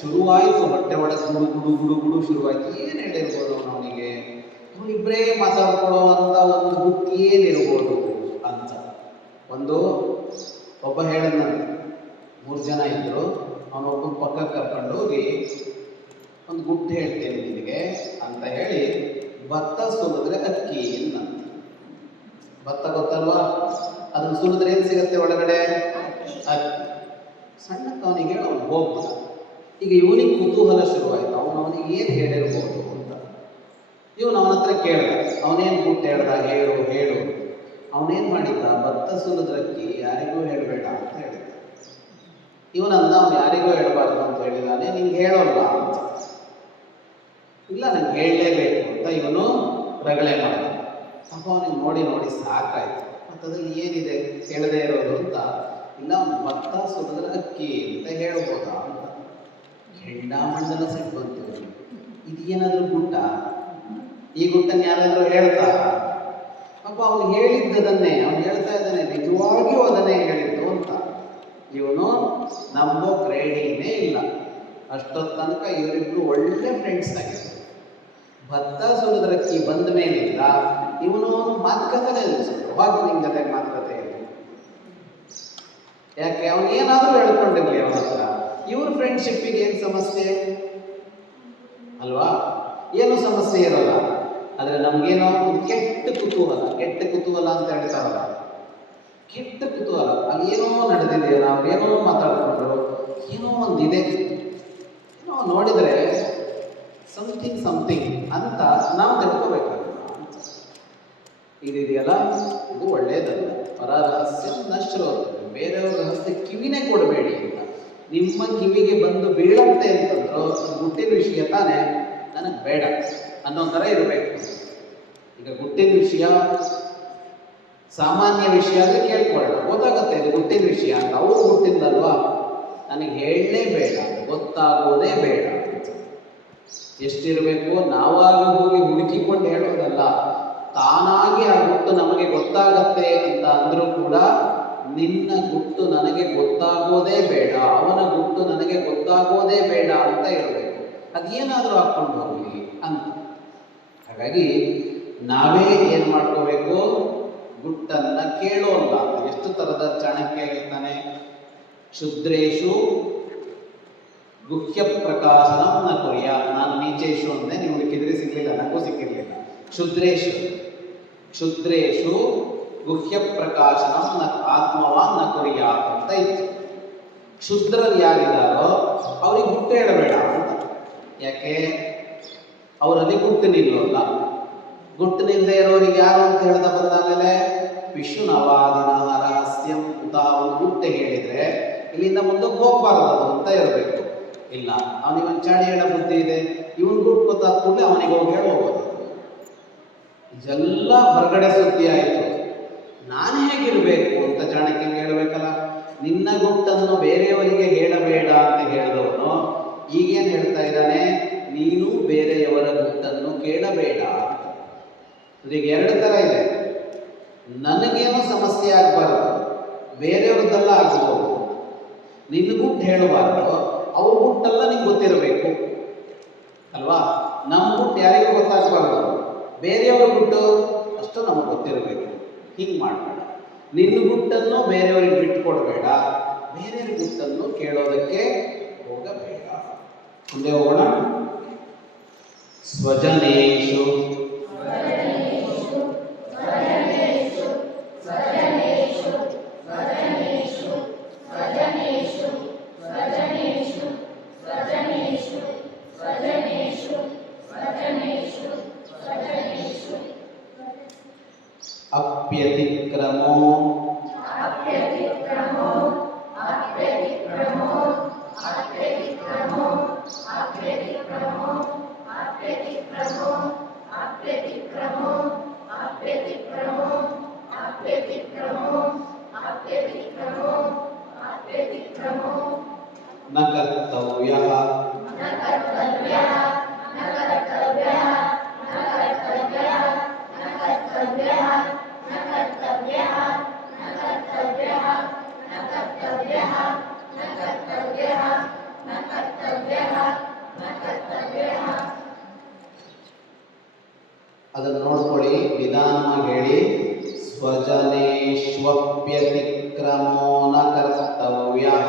ಶುರುವಾಯಿತು, ಹೊಟ್ಟೆ ಒಳಗೆ ಗುಡು ಗುಡು ಗುಡು ಗುಡು ಶುರುವಾಯಿತು. ಏನು ಹೇಳಿರ್ಬೋದು ಅವನಿಗೆ? ಇವರಿಬ್ಬರೇ ಮಾತಾಡ್ಕೊಳ್ಳೋ ಅಂತ ಒಂದು ಗುಟ್ಟು ಏನಿರ್ಬೋದು ಅಂತ. ಒಬ್ಬ ಹೇಳಿದ್ನಂತೆ, 3 ಜನ ಇದ್ದರು. ಅವನೊಬ್ಬ ಪಕ್ಕಕ್ಕೆ ಕರ್ಕೊಂಡು ಹೋಗಿ ಒಂದು ಗುಟ್ಟು ಹೇಳ್ತೇನೆ ನಿನಗೆ ಅಂತ ಹೇಳಿ, ಭತ್ತ ಸುಲಿದ್ರೆ ಅಕ್ಕಿ ಅಂತ. ಭತ್ತ ಗೊತ್ತಲ್ವಾ? ಅದನ್ನು ಸುಲಿದ್ರೆ ಏನು ಸಿಗುತ್ತೆ ಒಳಗಡೆ? ಅಕ್ಕಿ. ಸಣ್ಣಕ್ಕವನಿಗೆ ಅವನು ಹೋಗ್ಬಿಡ. ಈಗ ಇವನಿಗೆ ಕುತೂಹಲ ಶುರುವಾಯಿತು, ಅವನಿಗೆ ಏನು ಹೇಳಿರ್ಬೋದು ಅಂತ. ಇವನು ಅವನ ಹತ್ರ ಕೇಳಿದ, ಅವನೇನು ಗುಟ್ಟು ಹೇಳ್ದ? ಹೇಳು. ಅವನೇನು ಮಾಡಿದ್ದ? ಭತ್ತ ಸುಲಿದ್ರಕ್ಕಿ ಯಾರಿಗೂ ಹೇಳಬೇಡ ಅಂತ ಹೇಳಿದ. ಇವನಂದ, ಅವನು ಯಾರಿಗೂ ಹೇಳಬಾರ್ದು ಅಂತ ಹೇಳಿದಾನೆ, ನಿಂಗೆ ಹೇಳೋಲ್ಲ ಅಂತ. ಇಲ್ಲ, ನಂಗೆ ಹೇಳಲೇಬೇಕು ಅಂತ ಇವನು ರಗಳೆ ಮಾಡಿದ. ಪಾಪ ಅವನಿಗೆ ನೋಡಿ ಸಾಕಾಯ್ತು. ಮತ್ತು ಅದ್ರಲ್ಲಿ ಏನಿದೆ ಹೇಳದೇ ಇರೋದು ಅಂತ. ಇಲ್ಲ, ಅವನು ಭತ್ತ ಸುಲಿದ್ರೆ ಅಕ್ಕಿ ಅಂತ ಹೇಳ್ಬೋದಾ ಅಂತ. ಹೆಂಡಾಮಂಡಲ ಸಿಟ್ಟು ಬಂತು. ಇದೇನಾದರೂ ಗುಟ್ಟ? ಈ ಗುಟ್ಟನ್ನು ಯಾರಾದರೂ ಹೇಳ್ತಾರ? ಪಾಪ ಅವನು ಹೇಳಿದ್ದದನ್ನೇ ಅವನು ಹೇಳ್ತಾ ಇದ್ದಾನೆ, ನಿಜವಾಗಿಯೂ ಅದನ್ನೇ ಹೇಳಿದ್ದು ಅಂತ. ಇವನು ನಂಬೋ ಗ್ರೇಡಿನೇ ಇಲ್ಲ. ಅಷ್ಟೊತ್ತು ತನಕ ಇವರಿಬ್ರು ಒಳ್ಳೆ ಫ್ರೆಂಡ್ಸ್ ಆಗಿದ್ರು. ಭತ್ತ ಸುಲಿದ್ರಕ್ಕಿ ಬಂದ ಮೇಲಿಂದ ಇವನು ಮಾತುಕತೆ ನಿಲ್ಲಿಸಿದ್ರು. ನಿಂಗೆ ಜೊತೆ ಮಾತುಕತೆ ಇಲ್ಲ. ಯಾಕೆ? ಅವನು ಏನಾದರೂ ಹೇಳ್ಕೊಂಡಿರ್ಲಿ ಅವನ ಹತ್ರ. ಇವ್ರ ಫ್ರೆಂಡ್ಶಿಪ್ಪಿಗೆ ಏನು ಸಮಸ್ಯೆ ಅಲ್ವಾ? ಏನು ಸಮಸ್ಯೆ ಇರೋಲ್ಲ. ಆದರೆ ನಮಗೇನೋ ಒಂದು ಕೆಟ್ಟ ಕುತೂಹಲ ಅಂತ ಹೇಳ್ತಾರಲ್ಲ, ಕೆಟ್ಟ ಕುತೂಹಲ. ಅಲ್ಲಿ ಏನೋ ನಡೆದಿದೆ, ನಾವು ಏನೋ ಮಾತಾಡ್ಕೊಂಡ್ರು, ಏನೋ ಒಂದಿದೆ, ಏನೋ ನೋಡಿದರೆ ಸಮಥಿಂಗ್ ಅಂತ ನಾವು ತಿಳ್ಕೋಬೇಕಾಗುತ್ತೆ. ಇದೆಯಲ್ಲ, ಇದು ಒಳ್ಳೆಯದಲ್ಲ. ಪರರಹಸ್ಯ ನಶ್ರೋತವ್ಯಂ. ಬೇರೆಯವ್ರ ರಹಸ್ಯ ಕಿವಿನೇ ಕೊಡಬೇಡಿ ಅಂತ. ನಿಮ್ಮ ಕಿವಿಗೆ ಬಂದು ಬೀಳತ್ತೆ ಅಂತಂದ್ರು ಗುಟ್ಟಿನ ವಿಷಯ ತಾನೇ, ನನಗೆ ಬೇಡ ಅನ್ನೋ ಥರ ಇರಬೇಕು. ಈಗ ಗುಟ್ಟಿನ ವಿಷಯ ಸಾಮಾನ್ಯ ವಿಷಯ ಆದರೆ ಕೇಳ್ಕೊಳ್ಳೋಣ, ಗೊತ್ತಾಗತ್ತೆ ಇದು ಗುಟ್ಟಿನ ವಿಷಯ ಅಂತ. ಅವರು ಗುಟ್ಟಿಂದಲ್ವಾ, ನನಗೆ ಹೇಳಲೇಬೇಡ, ಗೊತ್ತಾಗೋದೇ ಬೇಡ. ಎಷ್ಟಿರಬೇಕು? ನಾವಾಗಿ ಹೋಗಿ ಹುಡುಕಿಕೊಂಡು ಹೇಳೋದಲ್ಲ, ತಾನಾಗಿ ಆ ಗುಟ್ಟು ನಮಗೆ ಗೊತ್ತಾಗತ್ತೆ ಅಂತ ಅಂದರೂ ಕೂಡ ನಿನ್ನ ಗುಟ್ಟು ನನಗೆ ಗೊತ್ತಾಗೋದೇ ಬೇಡ, ಅವನ ಗುಟ್ಟು ನನಗೆ ಗೊತ್ತಾಗೋದೇ ಬೇಡ ಅಂತ ಇರಬೇಕು. ಅದೇನಾದರೂ ಹಾಕ್ಕೊಂಡು ಹೋಗಲಿ ಅಂತ. ಹಾಗಾಗಿ ನಾವೇ ಏನು ಮಾಡ್ಕೋಬೇಕು? ಗುಟ್ಟನ್ನು ಕೇಳೋಲ್ಲ. ಎಷ್ಟು ಥರದ ಚಾಣಕ್ಯ ಹೇಳ್ತಾನೆ, ಕ್ಷುದ್ರೇಶು ಗುಹ್ಯ ಪ್ರಕಾಶನಂ ನ ಕುರ್ಯಾತ್. ನಾನು ನೀಚೇಶು ಅಂದೆ, ನೀವು ಹುಡುಕಿದ್ರೆ ಸಿಗಲಿಲ್ಲ, ನನಗೂ ಸಿಕ್ಕಿರಲಿಲ್ಲ. ಕ್ಷುದ್ರೇಶು ಗುಹ್ಯ ಪ್ರಕಾಶನಂ ನ ಆತ್ಮವಾನ್ ನ ಕುರ್ಯಾತ್ ಅಂತ ಇತ್ತು. ಕ್ಷುದ್ರಲ್ಲಿ ಯಾರಿದ್ದಾರೋ ಅವ್ರಿಗೆ ಗುಟ್ಟು ಹೇಳಬೇಡ ಅಂತ. ಯಾಕೆ? ಅವರಲ್ಲಿ ಗುಟ್ಟು ನಿಲ್ಲೋಲ್ಲ. ಗುಟ್ಟು ನಿಲ್ಲದೆ ಇರೋರಿಗೆ ಯಾರು ಅಂತ ಹೇಳ್ದ ಬಂದಾಮೇಲೆ ವಿಷ್ಣುನವಾದಿನ ರಹಸ್ಯಂ ಅಂತ ಅವನು ಗುಟ್ಟೆ ಹೇಳಿದರೆ ಇಲ್ಲಿಂದ ಮುಂದಕ್ಕೆ ಹೋಗ್ಬಾರ್ದು ಅದು ಅಂತ ಇರಬೇಕು. ಇಲ್ಲ, ಅವನಿಗೆ ಚಾಡಿ ಹೇಳೋ ಬುದ್ಧಿ ಇದೆ, ಇವನು ಗುಟ್ಟು ಗೊತ್ತಾದ ಕೂಡಲೇ ಅವನಿಗೆ ಹೋಗಿ ಹೋಗ್ಬೋದು. ಇದೆಲ್ಲ ಹೊರಗಡೆ ಸುದ್ದಿ ಆಯಿತು. ನಾನು ಹೇಗಿರಬೇಕು ಅಂತ ಚಾಣಕ್ಯಂಗೆ ಹೇಳಬೇಕಲ್ಲ. ನಿನ್ನ ಗುಟ್ಟನ್ನು ಬೇರೆಯವರಿಗೆ ಹೇಳಬೇಡ ಅಂತ ಹೇಳಿದವನು ಈಗೇನು ಹೇಳ್ತಾ ಇದ್ದಾನೆ? ನೀನು ಬೇರೆಯವರ ಗುಟ್ಟನ್ನು ಕೇಳಬೇಡ ಅಂತ. ಈಗ ಎರಡು ಥರ ಇದೆ. ನನಗೇನು ಸಮಸ್ಯೆ ಆಗಬಾರ್ದು, ಬೇರೆಯವ್ರದ್ದೆಲ್ಲ ಆಗ್ಬೋದು. ನಿನ್ನ ಗುಟ್ಟು ಹೇಳಬಾರ್ದು, ಅವ್ರ ಗುಟ್ಟೆಲ್ಲ ನಿಂಗೆ ಗೊತ್ತಿರಬೇಕು ಅಲ್ವಾ? ನಮ್ಮ ಗುಟ್ಟು ಯಾರಿಗೂ ಗೊತ್ತಾಗಬಾರ್ದು, ಬೇರೆಯವ್ರ ಗುಟ್ಟು ಅಷ್ಟು ನಮಗೆ ಗೊತ್ತಿರಬೇಕು. ಹಿಂಗೆ ಮಾಡಬೇಡ. ನಿನ್ನ ಗುಟ್ಟನ್ನು ಬೇರೆಯವರಿಗೆ ಬಿಟ್ಟುಕೊಡ್ಬೇಡ, ಬೇರೆಯವ್ರ ಗುಟ್ಟನ್ನು ಕೇಳೋದಕ್ಕೆ ಹೋಗಬೇಡ. ಮುಂದೆ ಹೋಗೋಣ. ಸ್ವಜನೇಶು ಅಪ್ಯತಿಕ್ರಮೋ ನ ಕರ್ತವ್ಯಃ ಅದನ್ನು ನೋಡ್ಕೊಳ್ಳಿ, ನಿಧಾನವಾಗಿ ಹೇಳಿ. ಸ್ವಜನೇಷ್ವಪ್ಯತಿಕ್ರಮೋ ನ ಕರ್ತವ್ಯಃ.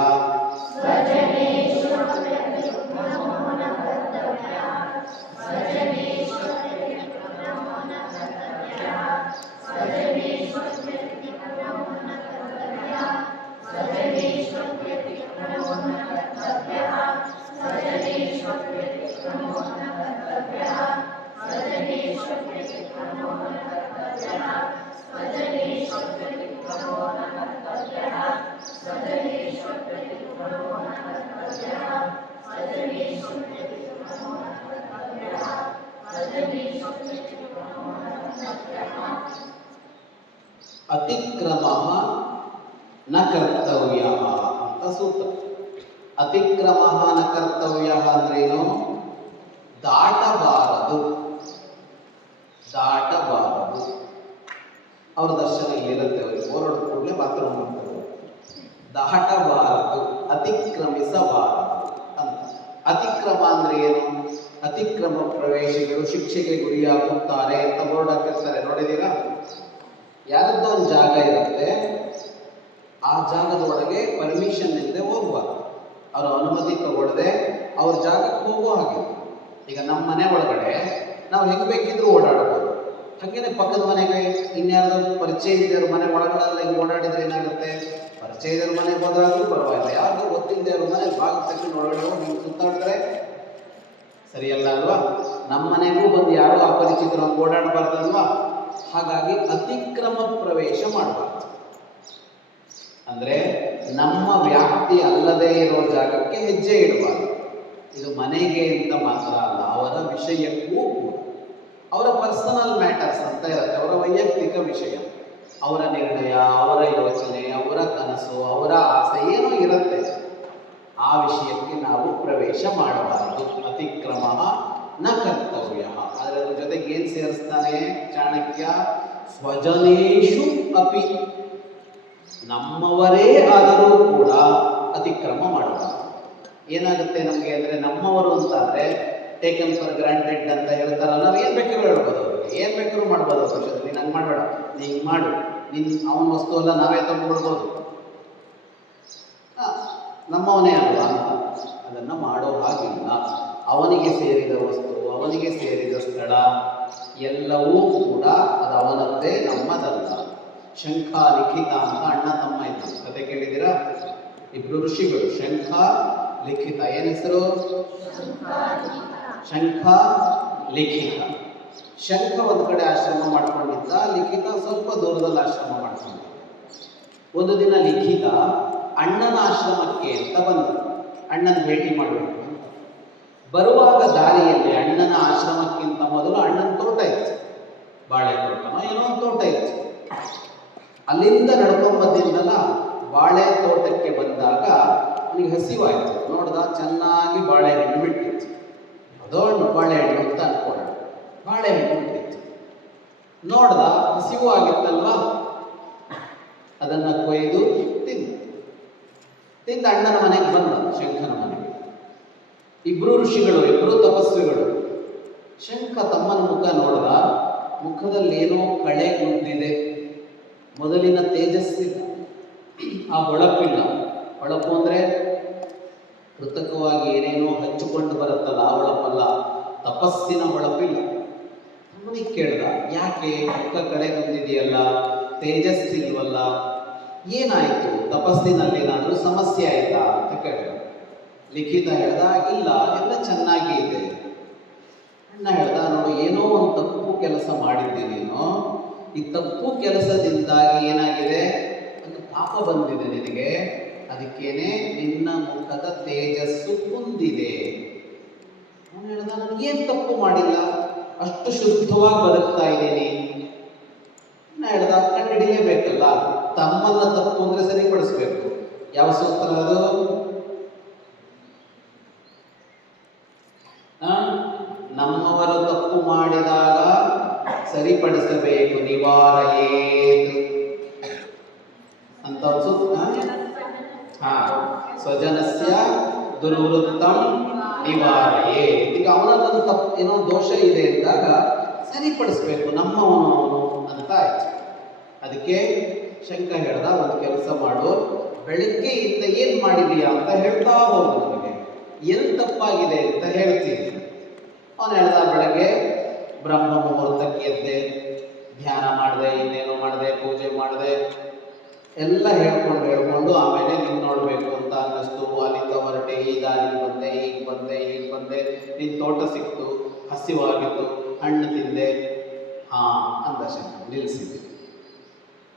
ಅತಿಕ್ರಮ ನ ಕರ್ತವ್ಯ ಅಂತ ಸೂತ್ರ. ಅತಿಕ್ರಮ ನ ಕರ್ತವ್ಯ ಅಂದ್ರೇನು? ದಾಟಬಾರದು. ದಾಟಬಾರದು. ಅವ್ರ ದರ್ಶನ ಇಲ್ಲಿರುತ್ತೆ, ಅವರಿಗೆ ಓಡಾಡ ಕೂಡಲೇ ಬಾತ್ರೂಮ್ ಮಾಡ್ತಾರೆ. ದಾಟಬಾರದು, ಅತಿಕ್ರಮಿಸಬಾರದು ಅಂತ. ಅತಿಕ್ರಮ ಅಂದ್ರೆ ಏನು? ಅತಿಕ್ರಮ ಪ್ರವೇಶಿಗಳು ಶಿಕ್ಷೆಗೆ ಗುರಿಯಾಗುತ್ತಾರೆ ಅಂತ ಬೋರ್ಡ್ ಹಾಕಿರ್ತಾರೆ, ನೋಡಿದ್ದೀರಾ? ಯಾರದ್ದೋ ಒಂದು ಜಾಗ ಇರುತ್ತೆ, ಆ ಜಾಗದ ಒಳಗೆ ಪರ್ಮಿಷನ್ ಇಲ್ಲದೆ ಹೋಗ್ಬಾರ್ದು, ಅವರ ಅನುಮತಿ ತಗೊಳ್ಳದೆ ಅವ್ರ ಜಾಗಕ್ಕೆ ಹೋಗೋ ಹಾಗೆ. ಈಗ ನಮ್ಮ ಮನೆ ಒಳಗಡೆ ನಾವು ಹೆಂಗೆ ಬೇಕಿದ್ರೂ ಓಡಾಡ್ಬೋದು. ಹಾಗೇನೆ ಪಕ್ಕದ ಮನೆಗೆ ಇನ್ಯಾರ್ದು ಪರಿಚಯ ಇದ್ದವ್ರ ಮನೆ ಒಳಗಡೆಲ್ಲ ಹಿಂಗೆ ಓಡಾಡಿದ್ರೆ ಏನಾಗುತ್ತೆ? ಪರಿಚಯ ಇದ್ದವ್ರ ಮನೆಗೆ ಹೋದ್ರಾದ್ರೂ ಪರವಾಗಿಲ್ಲ, ಯಾರಿಗೂ ಗೊತ್ತಿಲ್ಲದವ್ರ ಮನೆ ಭಾಗ ತಗೊಂಡು ಒಳಗಡೆ ಹೋಗಿ ಹಿಂಗೆ ಸುತ್ತಾಡ್ತಾರೆ, ಸರಿಯಲ್ಲ ಅಲ್ವಾ? ನಮ್ಮ ಮನೆಗೂ ಬಂದು ಯಾರೋ ಅಪರಿಚಿತರು ಓಡಾಡಬಾರ್ದಲ್ವಾ? ಹಾಗಾಗಿ ಅತಿಕ್ರಮ ಪ್ರವೇಶ ಮಾಡಬಾರ್ದು. ಅಂದರೆ ನಮ್ಮ ವ್ಯಾಪ್ತಿ ಅಲ್ಲದೇ ಇರೋ ಜಾಗಕ್ಕೆ ಹೆಜ್ಜೆ ಇಡಬಾರ್ದು. ಇದು ಮನೆಗೆ ಅಂತ ಮಾತ್ರ ಅಲ್ಲ, ಅವರ ವಿಷಯಕ್ಕೂ ಕೂಡ. ಅವರ ಪರ್ಸನಲ್ ಮ್ಯಾಟರ್ಸ್ ಅಂತ ಇರುತ್ತೆ, ಅವರ ವೈಯಕ್ತಿಕ ವಿಷಯ, ಅವರ ನಿರ್ಣಯ, ಅವರ ಯೋಚನೆ, ಅವರ ಕನಸು, ಅವರ ಆಸೆ ಏನೋ ಇರುತ್ತೆ. ಆ ವಿಷಯಕ್ಕೆ ನಾವು ಪ್ರವೇಶ ಮಾಡಬಾರದು. ಅತಿಕ್ರಮ ನ ಕರ್ತವ್ಯ. ಆದರೆ ಅದ್ರ ಜೊತೆಗೆ ಏನು ಸೇರಿಸ್ತಾನೆ ಚಾಣಕ್ಯ? ಸ್ವಜನೇಶು ಅಪಿ. ನಮ್ಮವರೇ ಆದರೂ ಕೂಡ ಅತಿಕ್ರಮ ಮಾಡಬಾರದು. ಏನಾಗುತ್ತೆ ನಮಗೆ ಅಂದರೆ, ನಮ್ಮವರು ಅಂತಾದರೆ ಟೇಕನ್ ಫಾರ್ ಗ್ರಾಂಟೆಡ್ ಅಂತ ಹೇಳ್ತಾರಲ್ಲ, ನಾವು ಏನು ಬೇಕಾದ್ರೂ ಹೇಳ್ಬೋದು, ಅವ್ರಿಗೆ ಏನು ಬೇಕಾದ್ರೂ ಮಾಡ್ಬೋದು. ಅವಶ್ಯಕತೆ ನೀನು ಹಂಗೆ ಮಾಡಬೇಡ, ನೀನು ಹಿಂಗೆ ಮಾಡು, ಅವನ ವಸ್ತು ಎಲ್ಲ ನಾವೇ ತಗೊಂಡ್ಬಿಡ್ಬೋದು, ನಮ್ಮವನೇ ಅಲ್ವಾ ಅಂತ. ಅದನ್ನು ಮಾಡೋ ಹಾಗಿಲ್ಲ. ಅವನಿಗೆ ಸೇರಿದ ವಸ್ತು, ಅವನಿಗೆ ಸೇರಿದ ಸ್ಥಳ ಎಲ್ಲವೂ ಕೂಡ ಅದು ಅವನದ್ದೇ, ನಮ್ಮದಲ್ಲ. ಶಂಖ ಲಿಖಿತ ಅಂತ ಅಣ್ಣ ತಮ್ಮ ಇತ್ತು, ಕತೆ ಕೇಳಿದ್ದೀರಾ? ಇಬ್ರು ಋಷಿಗಳು, ಶಂಖ ಲಿಖಿತ. ಏನ್ ಹೆಸರು? ಶಂಖ ಲಿಖಿತ. ಶಂಖ ಒಂದು ಕಡೆ ಆಶ್ರಮ ಮಾಡ್ಕೊಂಡಿದ್ದ, ಲಿಖಿತ ಸ್ವಲ್ಪ ದೂರದಲ್ಲಿ ಆಶ್ರಮ ಮಾಡ್ಕೊಂಡಿದ್ದ. ಒಂದು ದಿನ ಲಿಖಿತ ಅಣ್ಣನ ಆಶ್ರಮಕ್ಕೆ ಅಂತ ಬಂದ, ಅಣ್ಣನ ಭೇಟಿ ಮಾಡಬೇಕು ಅಂತ. ಬರುವಾಗ ದಾರಿಯಲ್ಲಿ ಅಣ್ಣನ ಆಶ್ರಮಕ್ಕಿಂತ ಮೊದಲು ಅಣ್ಣನ ತೋಟ ಇತ್ತು, ಬಾಳೆ ತೋಟನೋ ಏನೋ ಒಂದು ತೋಟ ಇತ್ತು. ಅಲ್ಲಿಂದ ನಡ್ಕೊಂಬಂದಿದ್ದಲ್ಲ, ಬಾಳೆ ತೋಟಕ್ಕೆ ಬಂದಾಗ ಅವನಿಗೆ ಹಸಿವಾಯಿತು. ನೋಡ್ದ, ಚೆನ್ನಾಗಿ ಬಾಳೆಹಣ್ಣು ಬಿಟ್ಟಿತ್ತು. ಅದೊಂದು ಬಾಳೆಹಣ್ಣು ಅಂತ ಅನ್ಕೊಂಡ. ಬಾಳೆಹಣ್ಣು ಬಿಟ್ಟಿತ್ತು. ನೋಡ್ದ, ಹಸಿವು ಆಗಿತ್ತಲ್ವಾ, ಅದನ್ನ ಕೊಯ್ದು ತಿಂದ ಅಣ್ಣನ ಮನೆಗೆ ಬಂದ, ಶಂಖನ ಮನೆಗೆ. ಇಬ್ರು ಋಷಿಗಳು, ಇಬ್ರು ತಪಸ್ವಿಗಳು. ಶಂಖ ತಮ್ಮನ ಮುಖ ನೋಡ್ದ, ಮುಖದಲ್ಲಿ ಏನೋ ಕಳೆ ಗುಂದಿದೆ, ಮೊದಲಿನ ತೇಜಸ್ಸಿಲ್ಲ, ಆ ಹೊಳಪಿಲ್ಲ. ಹೊಳಪು ಅಂದ್ರೆ ಕೃತಕವಾಗಿ ಏನೇನೋ ಹಚ್ಚಿಕೊಂಡು ಬರುತ್ತಲ್ಲ, ಆ ಹೊಳಪಲ್ಲ, ತಪಸ್ಸಿನ ಹೊಳಪಿಲ್ಲ. ತಮ್ಮನಿಗೆ ಕೇಳ್ದ, ಯಾಕೆ ಮುಖ ಕಳೆ ಗುಂದಿದೆಯಲ್ಲ, ತೇಜಸ್ಸಿಲ್ವಲ್ಲ, ಏನಾಯಿತು, ತಪಸ್ಸಿನಲ್ಲಿ ಏನಾದರೂ ಸಮಸ್ಯೆ ಆಯ್ತಾ ಅಂತ ಕೇಳಿದ. ಲಿಖಿತ ಹೇಳ್ದ, ಇಲ್ಲ, ಎಲ್ಲ ಚೆನ್ನಾಗಿ ಇದೆ. ಅಣ್ಣ ಹೇಳ್ದ, ನೋಡು, ಏನೋ ಒಂದು ತಪ್ಪು ಕೆಲಸ ಮಾಡಿದ್ದೆ ನೀನು. ಈ ತಪ್ಪು ಕೆಲಸದಿಂದಾಗಿ ಏನಾಗಿದೆ, ಒಂದು ಪಾಪ ಬಂದಿದೆ ನಿನಗೆ. ಅದಕ್ಕೇನೆ ನಿನ್ನ ಮುಖದ ತೇಜಸ್ಸು ಕುಂದಿದೆ. ಅವನು ಹೇಳ್ದ, ನನಗೇನು ತಪ್ಪು ಮಾಡಿಲ್ಲ, ಅಷ್ಟು ಶುದ್ಧವಾಗಿ ಬದುಕ್ತಾ ಇದ್ದೀನಿ. ಅಣ್ಣ ಹೇಳ್ದ, ಕಂಡುಹಿಡಿಯಲೇಬೇಕಲ್ಲ, ತಮ್ಮನ್ನ ತಪ್ಪು ಅಂದ್ರೆ ಸರಿಪಡಿಸ್ಬೇಕು. ಯಾವ ಸೂತ್ರ ಅದು? ನಮ್ಮವರು ತಪ್ಪು ಮಾಡಿದಾಗ ಸರಿಪಡಿಸಬೇಕು, ನಿವಾರಯೇತ್ ಅಂತ ಸೂತ್ರ. ಸ್ವಜನಸ್ಯ ದುರ್ವೃತ್ತಂ ನಿವಾರಯೇ. ಈಗ ಅವನದೊಂದು ತಪ್ಪು, ಏನೋ ದೋಷ ಇದೆ ಅಂದಾಗ ಸರಿಪಡಿಸ್ಬೇಕು, ನಮ್ಮವನು ಅವನು ಅಂತ ಆಯ್ತು. ಅದಕ್ಕೆ ಶಂಕ ಹೇಳ್ದ, ಒಂದು ಕೆಲಸ ಮಾಡು, ಬೆಳಿಗ್ಗೆಯಿಂದ ಏನು ಮಾಡಿದೀಯಾ ಅಂತ ಹೇಳ್ತಾ ಹೋಗು, ನನಗೆ ಏನು ತಪ್ಪಾಗಿದೆ ಅಂತ ಹೇಳ್ತೀನಿ. ಅವನು ಹೇಳ್ದ, ಬೆಳಗ್ಗೆ ಬ್ರಹ್ಮ ಮುಹೂರ್ತಕ್ಕೆ ಎದ್ದೆ, ಧ್ಯಾನ ಮಾಡಿದೆ, ಇನ್ನೇನು ಮಾಡಿದೆ, ಪೂಜೆ ಮಾಡಿದೆ, ಎಲ್ಲ ಹೇಳ್ಕೊಂಡು ಆಮೇಲೆ ನೀನು ನೋಡಬೇಕು ಅಂತ ಅನ್ನಿಸ್ತು. ಅಲ್ಲಿಂದ ಹೊರಟೆ, ಈ ದಾರಿ ಬಂದೆ, ಈಗ ಬಂದೆ, ನಿನ್ನ ತೋಟ ಸಿಕ್ತು, ಹಸಿವಾಗಿತ್ತು, ಹಣ್ಣು ತಿಂದೆ. ಅಂದ ಶಂಕ. ನಿಲ್ಲಿಸಿದೆ.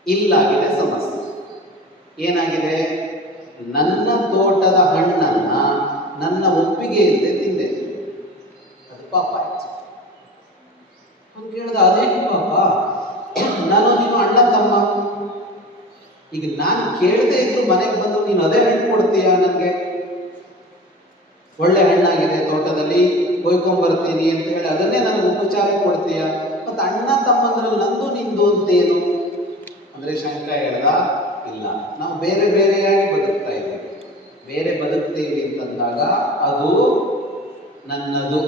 ಇಲ್ಲಾಗಿದೆ ಸಮಸ್ಯೆ. ಏನಾಗಿದೆ? ನನ್ನ ತೋಟದ ಹಣ್ಣನ್ನ ನನ್ನ ಒಪ್ಪಿಗೆ ಇಲ್ಲದೆ ತಿಂದೆ, ಅದು ಪಾಪ ಆಯ್ತು. ಅವ್ನು ಕೇಳಿದ, ಅದೇನು ಪಾಪ? ನಾನು ನೀನು ಅಣ್ಣ ತಮ್ಮ, ಈಗ ನಾನು ಕೇಳದೆ ಇದ್ರು ಮನೆಗೆ ಬಂದು ನೀನು ಅದೇ ಹಣ್ಣು ಕೊಡ್ತೀಯ ನನಗೆ? ಒಳ್ಳೆ ಹಣ್ಣಾಗಿದೆ ತೋಟದಲ್ಲಿ, ಕೊಯ್ಕೊಂಡ್ಬರ್ತೀನಿ ಅಂತ ಹೇಳಿ ಅದನ್ನೇ ನನಗೆ ಉಪಚಾರ ಕೊಡ್ತೀಯ? ಮತ್ತು ಅಣ್ಣ ತಮ್ಮಂದ್ರಲ್ಲಿ ನಂದು ನಿಂದು ಅಂತೇನು ಅಂದರೆ ಶಂಕ ಹೇಳ್ದ, ಇಲ್ಲ, ನಾವು ಬೇರೆ ಬೇರೆಯಾಗಿ ಬದುಕ್ತಾ ಇದ್ದೀವಿ. ಬೇರೆ ಬದುಕ್ತೀವಿ ಅಂತಂದಾಗ ಅದು ನನ್ನದು.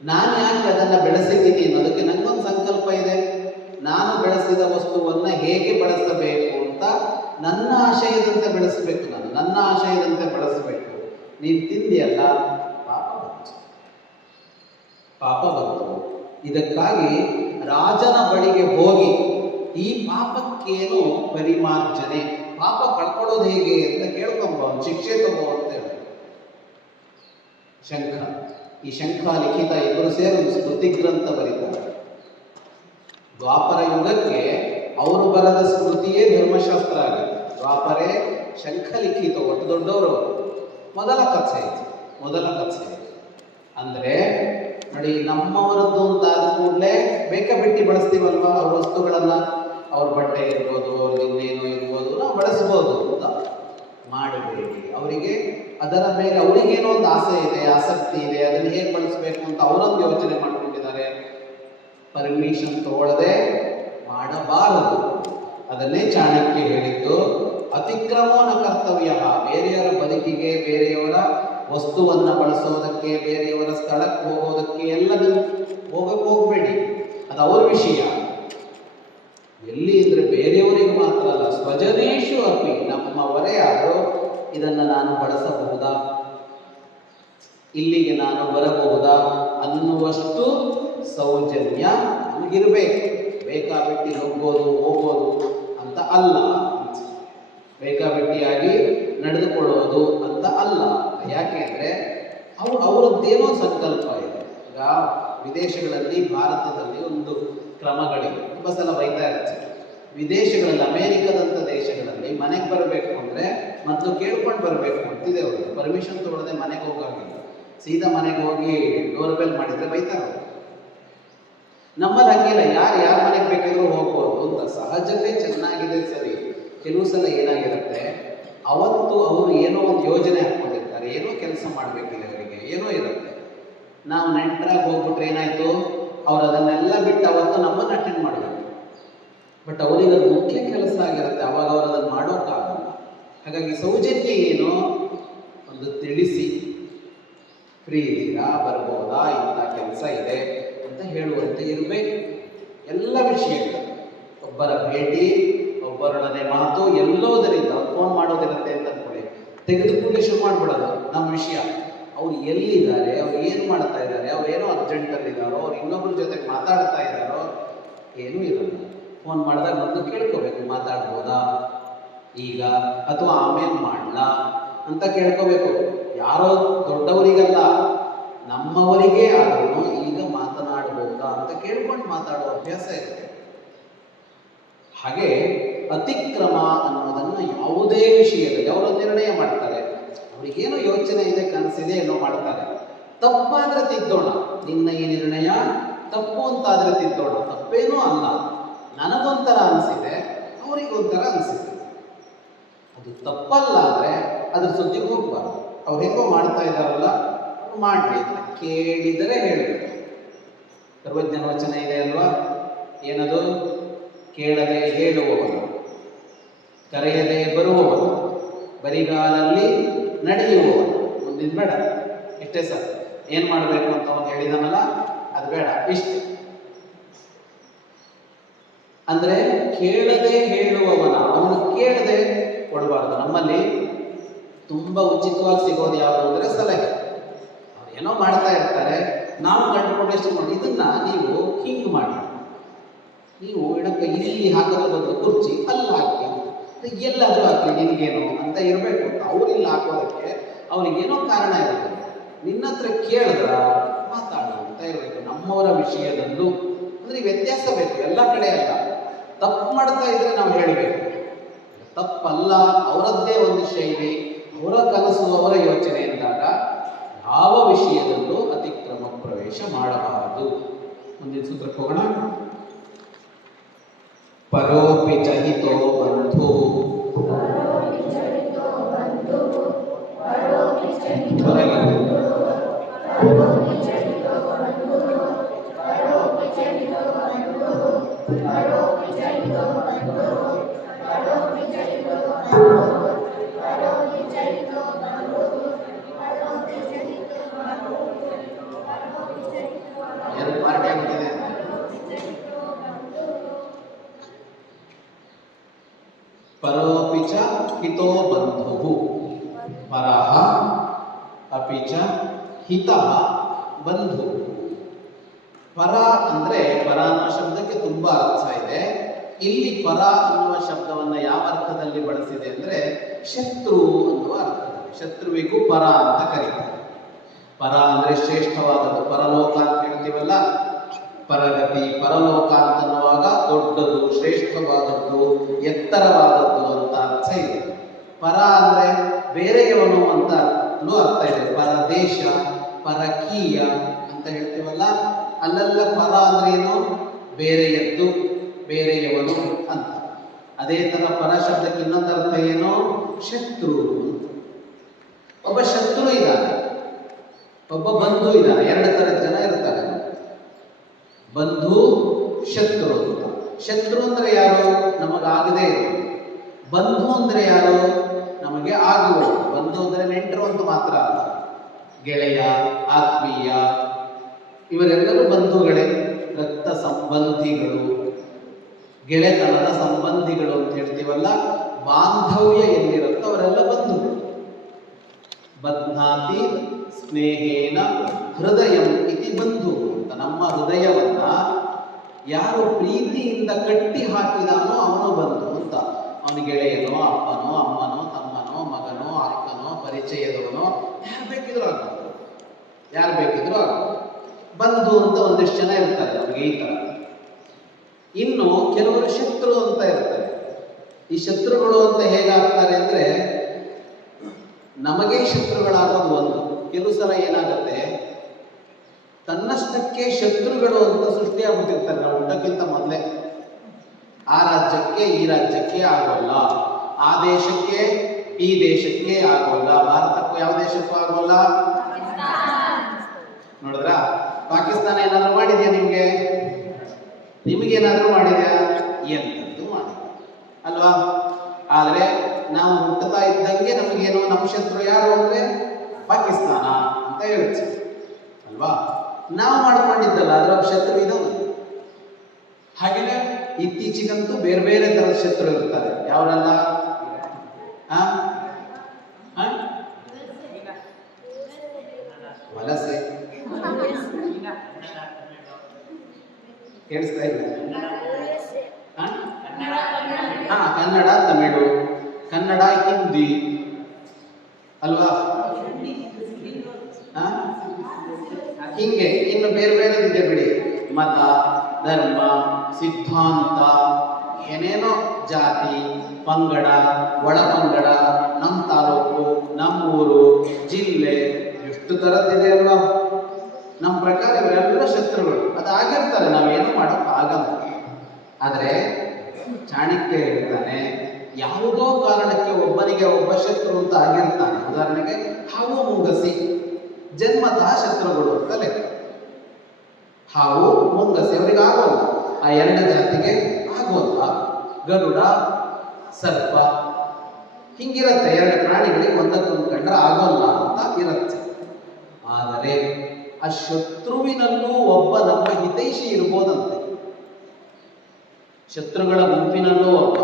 ನಾನು ಯಾಕೆ ಅದನ್ನು ಬೆಳೆಸಿದ್ದೀನಿ ಅನ್ನೋದಕ್ಕೆ ನನಗೊಂದು ಸಂಕಲ್ಪ ಇದೆ. ನಾನು ಬೆಳೆಸಿದ ವಸ್ತುವನ್ನು ಹೇಗೆ ಬಳಸಬೇಕು ಅಂತ ನನ್ನ ಆಶಯದಂತೆ ಬೆಳೆಸಬೇಕು, ನನ್ನ ಆಶಯದಂತೆ ಬಳಸಬೇಕು. ನೀನು ತಿಂದಿಯಲ್ಲ, ಪಾಪ ಬಂತು. ಇದಕ್ಕಾಗಿ ರಾಜನ ಬಳಿಗೆ ಹೋಗಿ ಈ ಪಾಪಕ್ಕೇನು ಪರಿಮಾರ್ಜನೆ, ಪಾಪ ಕಳ್ಕೊಳ್ಳೋದು ಹೇಗೆ ಅಂತ ಕೇಳ್ಕೊಂಬ, ಶಿಕ್ಷೆ ತಗೋ ಅಂತ ಹೇಳಿ ಶಂಖ. ಈ ಶಂಖ ಲಿಖಿತ ಇಬ್ಬರು ಸೇರಿ ಒಂದು ಸ್ಮೃತಿ ಗ್ರಂಥ ಬರೀತಾರೆ. ದ್ವಾಪರ ಯುಗಕ್ಕೆ ಅವರು ಬರೆದ ಸ್ಮೃತಿಯೇ ಧರ್ಮಶಾಸ್ತ್ರ ಆಗಿದೆ. ದ್ವಾಪರೇ ಶಂಖ ಲಿಖಿತ, ಒಟ್ಟು ದೊಡ್ಡವರು. ಮೊದಲ ಕಥೆ ಅಂದರೆ ನೋಡಿ, ನಮ್ಮವರದ್ದು ಅಂತ ಆದ ಕೂಡಲೇ ಬೇಕಾಬಿಟ್ಟಿ ಬಳಸ್ತೀವಲ್ವ ಅವ್ರ ವಸ್ತುಗಳನ್ನು. ಅವ್ರ ಬಟ್ಟೆ ಇರ್ಬೋದು, ಅವ್ರದ್ದು ಇನ್ನೇನು ಇರ್ಬೋದು, ನಾವು ಬಳಸ್ಬೋದು ಅಂತ ಮಾಡಬೇಡಿ. ಅವರಿಗೆ ಅದರ ಮೇಲೆ ಅವರಿಗೇನೋ ಒಂದು ಆಸೆ ಇದೆ, ಆಸಕ್ತಿ ಇದೆ, ಅದನ್ನು ಹೇಗೆ ಬಳಸಬೇಕು ಅಂತ ಅವರೊಂದು ಯೋಚನೆ ಮಾಡ್ಕೊಂಡಿದ್ದಾರೆ. ಪರ್ಮಿಷನ್ ತಗೊಳ್ಳದೆ ಮಾಡಬಾರದು. ಅದನ್ನೇ ಚಾಣಕ್ಯ ಹೇಳಿದ್ದು, ಅತಿಕ್ರಮೋನ ಕರ್ತವ್ಯ. ಬೇರೆಯವರ ಬದುಕಿಗೆ, ಬೇರೆಯವರ ವಸ್ತುವನ್ನು ಬಳಸೋದಕ್ಕೆ, ಬೇರೆಯವರ ಸ್ಥಳಕ್ಕೆ ಹೋಗೋದಕ್ಕೆ ಎಲ್ಲ ನೀವು ಹೋಗಕ್ಕೆ ಹೋಗಬೇಡಿ. ಅದು ಅವ್ರ ವಿಷಯ. ಎಲ್ಲಿ ಅಂದರೆ ಬೇರೆಯವರಿಗೆ ಮಾತ್ರ ಅಲ್ಲ, ಸ್ವಜನೇಶು ಅಪಿ, ನಮ್ಮವರೇ ಆದರೂ ಇದನ್ನು ನಾನು ಬಳಸಬಹುದಾ, ಇಲ್ಲಿಗೆ ನಾನು ಬರಬಹುದಾ ಅನ್ನುವಷ್ಟು ಸೌಜನ್ಯ ನಮಗಿರಬೇಕು. ಬೇಕಾಬಿಟ್ಟಿ ಹೋಗೋದು ಅಂತ ಅಲ್ಲ. ಬೇಕಾಬಿಟ್ಟಿಯಾಗಿ ನಡೆದುಕೊಳ್ಳೋದು ಅಂತ ಅಲ್ಲ. ಯಾಕೆ ಅಂದರೆ ಅವರದ್ದೇನೋ ಸಂಕಲ್ಪ ಇದೆ. ಈಗ ವಿದೇಶಗಳಲ್ಲಿ ಭಾರತದಲ್ಲಿ ಒಂದು ಕ್ರಮಗಳಿವೆ. ತುಂಬ ಸಲ ಬೈತಾ ಇರ್ತಾರೆ. ವಿದೇಶಗಳಲ್ಲಿ ಅಮೇರಿಕದಂಥ ದೇಶಗಳಲ್ಲಿ ಮನೆಗೆ ಬರಬೇಕು ಅಂದರೆ ಮೊದಲು ಕೇಳ್ಕೊಂಡು ಬರಬೇಕು ಅಂತಿದೆ. ಅವರು ಪರ್ಮಿಷನ್ ತೊಗೊಳ್ಳದೆ ಮನೆಗೆ ಹೋಗಾಗಿಲ್ಲ, ಸೀದಾ ಮನೆಗೆ ಹೋಗಿ ಡೋರ್ ಬೆಲ್ ಮಾಡಿದರೆ ಬೈತಾರೆ. ನಮ್ಮಲ್ಲಿ ಹಂಗಿಲ್ಲ, ಯಾರ ಮನೆಗೆ ಬೇಕಾದರೂ ಹೋಗ್ಬೋದು ಅಂತ ಸಹಜತೆ ಚೆನ್ನಾಗಿದೆ. ಸರಿ, ಕೆಲವು ಸಲ ಏನಾಗಿರುತ್ತೆ, ಅವತ್ತು ಅವರು ಏನೋ ಒಂದು ಯೋಜನೆ ಹಾಕ್ಕೊಂಡಿರ್ತಾರೆ, ಏನೋ ಕೆಲಸ ಮಾಡಬೇಕಿದೆ ಅವರಿಗೆ, ಏನೋ ಇರುತ್ತೆ. ನಾವು ನೆಂಟರಾಗಿ ಹೋಗ್ಬಿಟ್ರೆ ಏನಾಯಿತು, ಅವ್ರು ಅದನ್ನೆಲ್ಲ ಬಿಟ್ಟು ಅವತ್ತು ನಮ್ಮನ್ನು ಅಟೆಂಡ್ ಮಾಡಬೇಕು. ಬಟ್ ಅವರಿಗೆ ಅದು ಮುಖ್ಯ ಕೆಲಸ ಆಗಿರುತ್ತೆ, ಅವಾಗ ಅವರು ಅದನ್ನು ಮಾಡೋಕ್ಕಾಗಲ್ಲ. ಹಾಗಾಗಿ ಸೌಜನ್ಯ ಏನು, ಒಂದು ತಿಳಿಸಿ, ಫ್ರೀ ಇದ್ದೀರಾ, ಬರ್ಬೋದಾ, ಇಂಥ ಕೆಲಸ ಇದೆ ಅಂತ ಹೇಳುವಂತೆ ಇರಬೇಕು. ಎಲ್ಲ ವಿಷಯಗಳು, ಒಬ್ಬರ ಭೇಟಿ, ಒಬ್ಬರೊಡನೆ ಮಾತು, ಎಲ್ಲೋದರಿಂದ ಫೋನ್ ಮಾಡೋದಿರುತ್ತೆ ಅಂತ ಅಂದ್ಕೊಳ್ಳಿ, ತೆಗೆದುಕೊಂಡು ಶುರು ಮಾಡಿಬಿಡೋದು ನಮ್ಮ ವಿಷಯ. ಅವ್ರು ಎಲ್ಲಿದ್ದಾರೆ, ಅವ್ರು ಏನು ಮಾಡ್ತಾ ಇದ್ದಾರೆ, ಅವ್ರು ಏನೋ ಅರ್ಜೆಂಟಲ್ಲಿದ್ದಾರೋ, ಅವ್ರು ಇನ್ನೊಬ್ಬರ ಜೊತೆಗೆ ಮಾತಾಡ್ತಾ ಇದ್ದಾರೋ, ಏನೂ ಇರಲ್ಲ. ಫೋನ್ ಮಾಡಿದಾಗ ಮೊದಲು ಕೇಳ್ಕೋಬೇಕು, ಮಾತಾಡ್ಬೋದಾ ಈಗ ಅಥವಾ ಆಮೇಲೆ ಮಾಡಲಾ ಅಂತ ಕೇಳ್ಕೋಬೇಕು. ಯಾರೋ ದೊಡ್ಡವರಿಗಲ್ಲ, ನಮ್ಮವರಿಗೇ ಆದರೂ ಈಗ ಮಾತನಾಡಬಹುದಾ ಅಂತ ಕೇಳ್ಕೊಂಡು ಮಾತಾಡುವ ಅಭ್ಯಾಸ ಇರುತ್ತೆ. ಹಾಗೆ ಅತಿಕ್ರಮ ಅನ್ನೋದನ್ನು ಯಾವುದೇ ವಿಷಯದಲ್ಲಿ ಅವರು ನಿರ್ಣಯ ಮಾಡ್ತಾರೆ. ಅವರಿಗೇನೋ ಯೋಚನೆ ಇದೆ, ಕನಸಿದೆ, ಏನೋ ಮಾಡ್ತಾರೆ. ತಪ್ಪಾದರೆ ತಿದ್ದೋಣ, ನಿನ್ನ ಈ ನಿರ್ಣಯ ತಪ್ಪು ಅಂತಾದರೆ ತಿದ್ದೋಣ, ತಪ್ಪೇನೂ ಅಲ್ಲ. ನನಗೊಂಥರ ಅನಿಸಿದೆ, ಅವರಿಗೊಂಥರ ಅನಿಸಿದೆ, ಅದು ತಪ್ಪಲ್ಲ ಅಂದರೆ ಅದ್ರ ಸುದ್ದಿಗೆ ಹೋಗ್ಬಾರ್ದು. ಅವ್ರು ಹೆಂಗೋ ಮಾಡ್ತಾ ಇದ್ದಾರಲ್ಲ, ಮಾಡಲಿ, ಕೇಳಿದರೆ ಹೇಳಬೇಕು. ಸರ್ವಜ್ಞನ ವಚನ ಇದೆ ಅಲ್ವಾ, ಏನದು, ಕೇಳದೆ ಹೇಳುವವನು, ಕರೆಯದೆ ಬರುವವನು, ಬರಿಗಾಲಲ್ಲಿ ನಡೆಯುವವನು. ಮುಂದಿನ ಬೇಡ, ಇಷ್ಟೇ ಸರ್. ಏನು ಮಾಡಬೇಕು ಅಂತ ಅವನು ಹೇಳಿದನಲ್ಲ, ಅದು ಬೇಡ, ಇಷ್ಟೇ. ಅಂದರೆ ಕೇಳದೆ ಹೇಳುವವನ, ಅವನು ಕೇಳದೆ ಕೊಡಬಾರ್ದು. ನಮ್ಮಲ್ಲಿ ತುಂಬ ಉಚಿತವಾಗಿ ಸಿಗೋದು ಯಾವುದು ಅಂದರೆ ಸಲಹೆ. ಅವ್ರು ಏನೋ ಮಾಡ್ತಾ ಇರ್ತಾರೆ, ನಾವು ಕಂಡುಕೊಂಡು ಎಷ್ಟು ಮಾಡಿ, ಇದನ್ನ ನೀವು ಹಿಂಗೆ ಮಾಡಿ, ನೀವು ಇಡಕ್ಕೆ ಇಲ್ಲಿ ಹಾಕೋದ್ರ ಬದಲು ಕುರ್ಚಿ ಅಲ್ಲಿ ಹಾಕಿ, ಎಲ್ಲಾದರೂ ಹಾಕಿ, ನಿನಗೇನು ಅಂತ ಇರಬೇಕು ಅಂತ. ಅವ್ರಿಲ್ಲಿ ಹಾಕೋದಕ್ಕೆ ಅವ್ರಿಗೇನೋ ಕಾರಣ ಇರಬೇಕು. ನಿನ್ನ ಹತ್ರ ಕೇಳಿದ್ರ ಮಾತಾಡು ಅಂತ ಇರಬೇಕು. ನಮ್ಮವರ ವಿಷಯದಲ್ಲೂ ಅಂದರೆ ವ್ಯತ್ಯಾಸ ಬೇಕು, ಎಲ್ಲ ಕಡೆ ಅಲ್ಲ. ತಪ್ಪು ಮಾಡ್ತಾ ಇದ್ರೆ ನಾವು ಹೇಳಬೇಕು, ತಪ್ಪಲ್ಲ, ಅವರದ್ದೇ ಒಂದು ಶೈಲಿ, ಅವರ ಕನಸು, ಅವರ ಯೋಚನೆ ಎಂದಾಗ ಯಾವ ವಿಷಯದಲ್ಲೂ ಅತಿಕ್ರಮ ಪ್ರವೇಶ ಮಾಡಬಾರದು. ಮುಂದಿನ ಸೂತ್ರಕ್ಕೆ ಹೋಗೋಣ. ಪರೋಪಿ ಚಹಿತೋ ಬಂಧು ಪರೋಪಿ ಚ ಹಿತೋ ಬಂಧು, ಪರಃ ಅಪಿ ಚ ಹಿತಃ ಬಂಧು. ಪರ ಅಂದರೆ, ಪರ ಅನ್ನೋ ಶಬ್ದಕ್ಕೆ ತುಂಬ ಅರ್ಥ ಇದೆ. ಇಲ್ಲಿ ಪರ ಅನ್ನುವ ಶಬ್ದವನ್ನು ಯಾವ ಅರ್ಥದಲ್ಲಿ ಬಳಸಿದೆ ಅಂದರೆ ಶತ್ರು ಅನ್ನುವ ಅರ್ಥದಲ್ಲಿ. ಶತ್ರುವಿಗೂ ಪರ ಅಂತ ಕರೀತಾರೆ. ಪರ ಅಂದರೆ ಶ್ರೇಷ್ಠವಾದದ್ದು, ಪರಲೋಕ ಅಂತ ಹೇಳ್ತೀವಲ್ಲ, ಪರಗತಿ, ಪರಲೋಕ ಅಂತನ್ನುವಾಗ ದೊಡ್ಡದು, ಶ್ರೇಷ್ಠವಾದದ್ದು, ಎತ್ತರವಾದದ್ದು ಅಂತ ಅರ್ಥ ಇದೆ. ಪರ ಅಂದರೆ ಬೇರೆಯವನು ಅಂತ ಅರ್ಥ ಇದೆ. ಪರದೇಶ, ಪರಕೀಯ ಅಂತ ಹೇಳ್ತೀವಲ್ಲ, ಅಲ್ಲೆಲ್ಲ ಪರ ಅಂದ್ರೆ ಏನು, ಬೇರೆಯದ್ದು, ಬೇರೆಯವನು ಅಂತ. ಅದೇ ಥರ ಪರ ಶಬ್ದಕ್ಕೆ ಇನ್ನೊಂದು ಅರ್ಥ ಏನು, ಶತ್ರು. ಒಬ್ಬ ಶತ್ರು ಇದ್ದಾನೆ, ಒಬ್ಬ ಬಂಧು ಇದ್ದಾನೆ. ಎರಡು ಥರದ ಜನ ಇರ್ತಾರೆ, ಬಂಧು, ಶತ್ರು ಅಂತ. ಶತ್ರು ಅಂದರೆ ಯಾರು, ನಮಗಾಗದೇ ಇರೋದು. ಬಂಧು ಅಂದರೆ ಯಾರು, ನಮಗೆ ಆಗುವುದು. ಬಂಧು ಅಂದರೆ ನೆಂಟರು ಅಂತ ಮಾತ್ರ ಅಲ್ಲ, ಗೆಳೆಯ, ಆತ್ಮೀಯ, ಇವರೆಲ್ಲರೂ ಬಂಧುಗಳೇ. ರಕ್ತ ಸಂಬಂಧಿಗಳು, ಗೆಳೆತನದ ಸಂಬಂಧಿಗಳು ಅಂತ ಹೇಳ್ತೀವಲ್ಲ, ಬಾಂಧವ್ಯ ಎಲ್ಲಿರುತ್ತೋ ಅವರೆಲ್ಲ ಬಂಧುಗಳು. ಬಧ್ನಾತಿ ಸ್ನೇಹೇನ ಹೃದಯಂ ಇತಿ ಬಂಧು ಅಂತ. ನಮ್ಮ ಹೃದಯವನ್ನ ಯಾರು ಪ್ರೀತಿಯಿಂದ ಕಟ್ಟಿ ಹಾಕಿದಾನೋ ಅವನು ಬಂಧು ಅಂತ. ಅವನ ಗೆಳೆಯನೋ, ಅಪ್ಪನೋ, ಅಮ್ಮನೋ, ತಮ್ಮನೋ, ಮಗನೋ, ಪರಿಚಯದವನೋ, ಯಾರು ಬೇಕಿದ್ರು ಆಗ್ಬೋದು, ಯಾರು ಬೇಕಿದ್ರು ಆಗ್ಬೋದು. ಬಂಧು ಅಂತ ಒಂದಿಷ್ಟು ಜನ ಇರ್ತಾರೆ ನಮಗೆ ಈ ಥರ. ಇನ್ನು ಕೆಲವರು ಶತ್ರು ಅಂತ ಇರ್ತಾರೆ. ಈ ಶತ್ರುಗಳು ಅಂತ ಹೇಗಾಗ್ತಾರೆ ಅಂದರೆ, ನಮಗೆ ಶತ್ರುಗಳಾಗೋದು ಒಂದು. ಕೆಲವು ಸಲ ಏನಾಗುತ್ತೆ, ತನ್ನಷ್ಟಕ್ಕೆ ಶತ್ರುಗಳು ಅಂತ ಸೃಷ್ಟಿಯಾಗ್ಬಿಟ್ಟಿರ್ತಾರೆ ನಾವು ಊಟಕ್ಕಿಂತ ಮೊದಲೇ. ಆ ರಾಜ್ಯಕ್ಕೆ ಈ ರಾಜ್ಯಕ್ಕೆ ಆಗೋಲ್ಲ, ಆ ದೇಶಕ್ಕೆ ಈ ದೇಶಕ್ಕೆ ಆಗೋಲ್ಲ, ಭಾರತಕ್ಕೂ ಯಾವ ದೇಶಕ್ಕೂ ಆಗೋಲ್ಲ. ನೋಡಿದ್ರ, ಪಾಕಿಸ್ತಾನ ಏನಾದರೂ ಮಾಡಿದ್ಯಾ ನಿಮಗೆ? ನಿಮಗೇನಾದರೂ ಮಾಡಿದ್ಯಾ? ಎಂತದ್ದು ಮಾಡಿದ್ಯಾ ಅಲ್ವಾ? ಆದರೆ ನಾವು ಹುಟ್ಟುತ್ತಾ ಇದ್ದಂಗೆ ನಮಗೇನು, ನಮ್ಮ ಶತ್ರು ಯಾರು ಅಂದರೆ ಪಾಕಿಸ್ತಾನ ಅಂತ ಹೇಳ್ತೀವಿ ಅಲ್ವಾ? ನಾವು ಮಾಡ್ಕೊಂಡಿದ್ದಲ್ಲ, ಅದರ ಶತ್ರು ಇದನ್ನು. ಹಾಗೆಯೇ ಇತ್ತೀಚೆಗಂತೂ ಬೇರೆ ಬೇರೆ ಥರದ ಶತ್ರು ಇರ್ತಾರೆ. ಯಾವರೆಲ್ಲ? ವಲಸೆ ಕೇಳಿಸ್ತಾ ಇಲ್ಲ? ಕನ್ನಡ, ತಮಿಳು, ಕನ್ನಡ, ಹಿಂದಿ ಅಲ್ವಾ? ಹಿಂಗೆ ಇನ್ನು ಬೇರೆ ಬೇರೆ ಇದೆ ಬಿಡಿ. ಮತ, ಧರ್ಮ, ಸಿದ್ಧಾಂತ, ಏನೇನೋ, ಜಾತಿ, ಪಂಗಡ, ಒಳಪಂಗಡ, ನಮ್ಮ ತಾಲೂಕು, ನಮ್ಮ ಊರು, ಜಿಲ್ಲೆ, ಎಷ್ಟು ಥರದ್ದಿದೆ ಅಲ್ವಾ? ನಮ್ಮ ಪ್ರಕಾರ ಇವರೆಲ್ಲ ಶತ್ರುಗಳು. ಅದಾಗಿರ್ತಾರೆ, ನಾವೇನು ಮಾಡೋಕೆ ಆಗಲ್ಲ. ಆದರೆ ಚಾಣಕ್ಯ ಹೇಳ್ತಾನೆ, ಯಾವುದೋ ಕಾರಣಕ್ಕೆ ಒಬ್ಬನಿಗೆ ಒಬ್ಬ ಶತ್ರು ಅಂತ ಆಗಿರ್ತಾನೆ. ಉದಾಹರಣೆಗೆ ಹಾವು ಮುಂಗಸಿ ಜನ್ಮತಃ ಶತ್ರುಗಳು ಅಂತ ಲೆಕ್ಕ. ಹಾವು ಮುಂಗಸಿ ಅವರಿಗೆ ಆಗೋಲ್ಲ, ಆ ಎರಡು ಜಾತಿಗೆ ಆಗೋಲ್ಲ. ಗರುಡ, ಸರ್ಪ ಹಿಂಗಿರತ್ತೆ. ಎರಡು ಪ್ರಾಣಿಗಳಿಗೆ ಒಂದಕ್ಕೊಂದು ಕಂಡ್ರೆ ಆಗೋಲ್ಲ ಅಂತ ಇರುತ್ತೆ. ಆದರೆ ಆ ಶತ್ರುವಿನಲ್ಲೂ ಒಬ್ಬ ನಮ್ಮ ಹಿತೈಷಿ ಇರ್ಬೋದಂತೆ. ಶತ್ರುಗಳ ಗುಂಪಿನಲ್ಲೂ ಒಬ್ಬ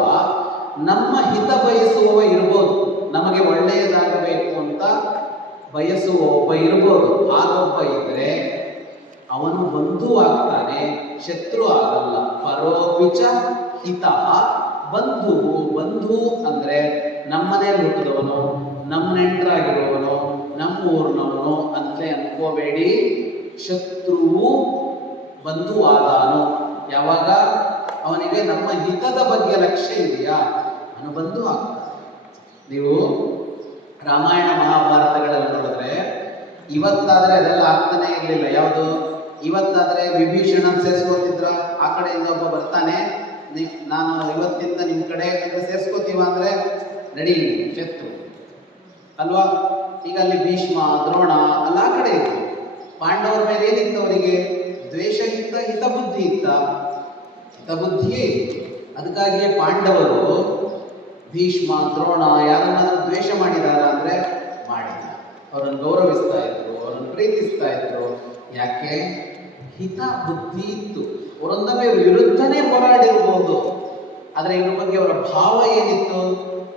ನಮ್ಮ ಹಿತ ಬಯಸುವವ ಇರ್ಬೋದು. ನಮಗೆ ಒಳ್ಳೆಯದಾಗಬೇಕು ಅಂತ ಬಯಸುವ ಒಬ್ಬ ಇರ್ಬೋದು. ಹಾಗೊಬ್ಬ ಇದ್ರೆ ಅವನು ಬಂಧು ಆಗ್ತಾನೆ, ಶತ್ರು ಆಗಲ್ಲ. ಪರೋಪಿಚ ಹಿತ ಬಂಧು. ಬಂಧು ಅಂದ್ರೆ ನಮ್ಮನೇಲಿ ಹುಟ್ಟಿದವನು, ನಮ್ಮ ನೆಂಟರಾಗಿರುವವನು, ನಮ್ಮ ಊರಿನವನು ಅಂತಲೇ ಅನ್ಕೋಬೇಡಿ. ಶತ್ರುವು ಬಂಧು ಆದಾನು ಯಾವಾಗ ಅವನಿಗೆ ನಮ್ಮ ಹಿತದ ಬಗ್ಗೆ ಲಕ್ಷ್ಯ ಇದೆಯಾ, ಅವನು ಬಂಧು ಆಗ್ತಾನೆ. ನೀವು ರಾಮಾಯಣ ಮಹಾಭಾರತಗಳಲ್ಲಿ ನೋಡಿದ್ರೆ ಇವತ್ತಾದ್ರೆ ಅದೆಲ್ಲ ಆಗ್ತಾನೆ ಇರಲಿಲ್ಲ. ಯಾವುದು? ಇವತ್ತಾದ್ರೆ ವಿಭೀಷಣನ್ ಸೇರಿಸ್ಕೋತಿದ್ರ, ಆ ಕಡೆಯಿಂದ ಒಬ್ಬ ಬರ್ತಾನೆ, ನಾನು ಇವತ್ತಿಂದ ನಿಮ್ಮ ಕಡೆ ಸೇರಿಸ್ಕೋತೀವ ಅಂದ್ರೆ ನಡಿ ಶತ್ರು ಅಲ್ವಾ? ಈಗ ಅಲ್ಲಿ ಭೀಷ್ಮ, ದ್ರೋಣ ಅಲ್ಲ ಆ ಕಡೆ ಇತ್ತು. ಪಾಂಡವರ ಮೇಲೆ ಏನಿತ್ತು ಅವರಿಗೆ? ದ್ವೇಷ ಇತ್ತ, ಹಿತಬುದ್ಧಿ ಇತ್ತ? ಹಿತಬುದ್ಧಿಯೇ ಇತ್ತು. ಅದಕ್ಕಾಗಿಯೇ ಪಾಂಡವರು ಭೀಷ್ಮ, ದ್ರೋಣ ಯಾರನ್ನಾದ್ರೂ ದ್ವೇಷ ಮಾಡಿದಾರ ಅಂದ್ರೆ ಮಾಡಿದ. ಅವರನ್ನು ಗೌರವಿಸ್ತಾ ಇದ್ರು, ಅವರನ್ನು ಪ್ರೀತಿಸ್ತಾ ಇದ್ರು. ಯಾಕೆ? ಹಿತ ಬುದ್ಧಿ ಇತ್ತು. ಅವರೊಂದೊಮ್ಮೆ ವಿರುದ್ಧನೇ ಹೋರಾಡಿರ್ಬೋದು, ಆದರೆ ಇವ್ರ ಬಗ್ಗೆ ಅವರ ಭಾವ ಏನಿತ್ತು?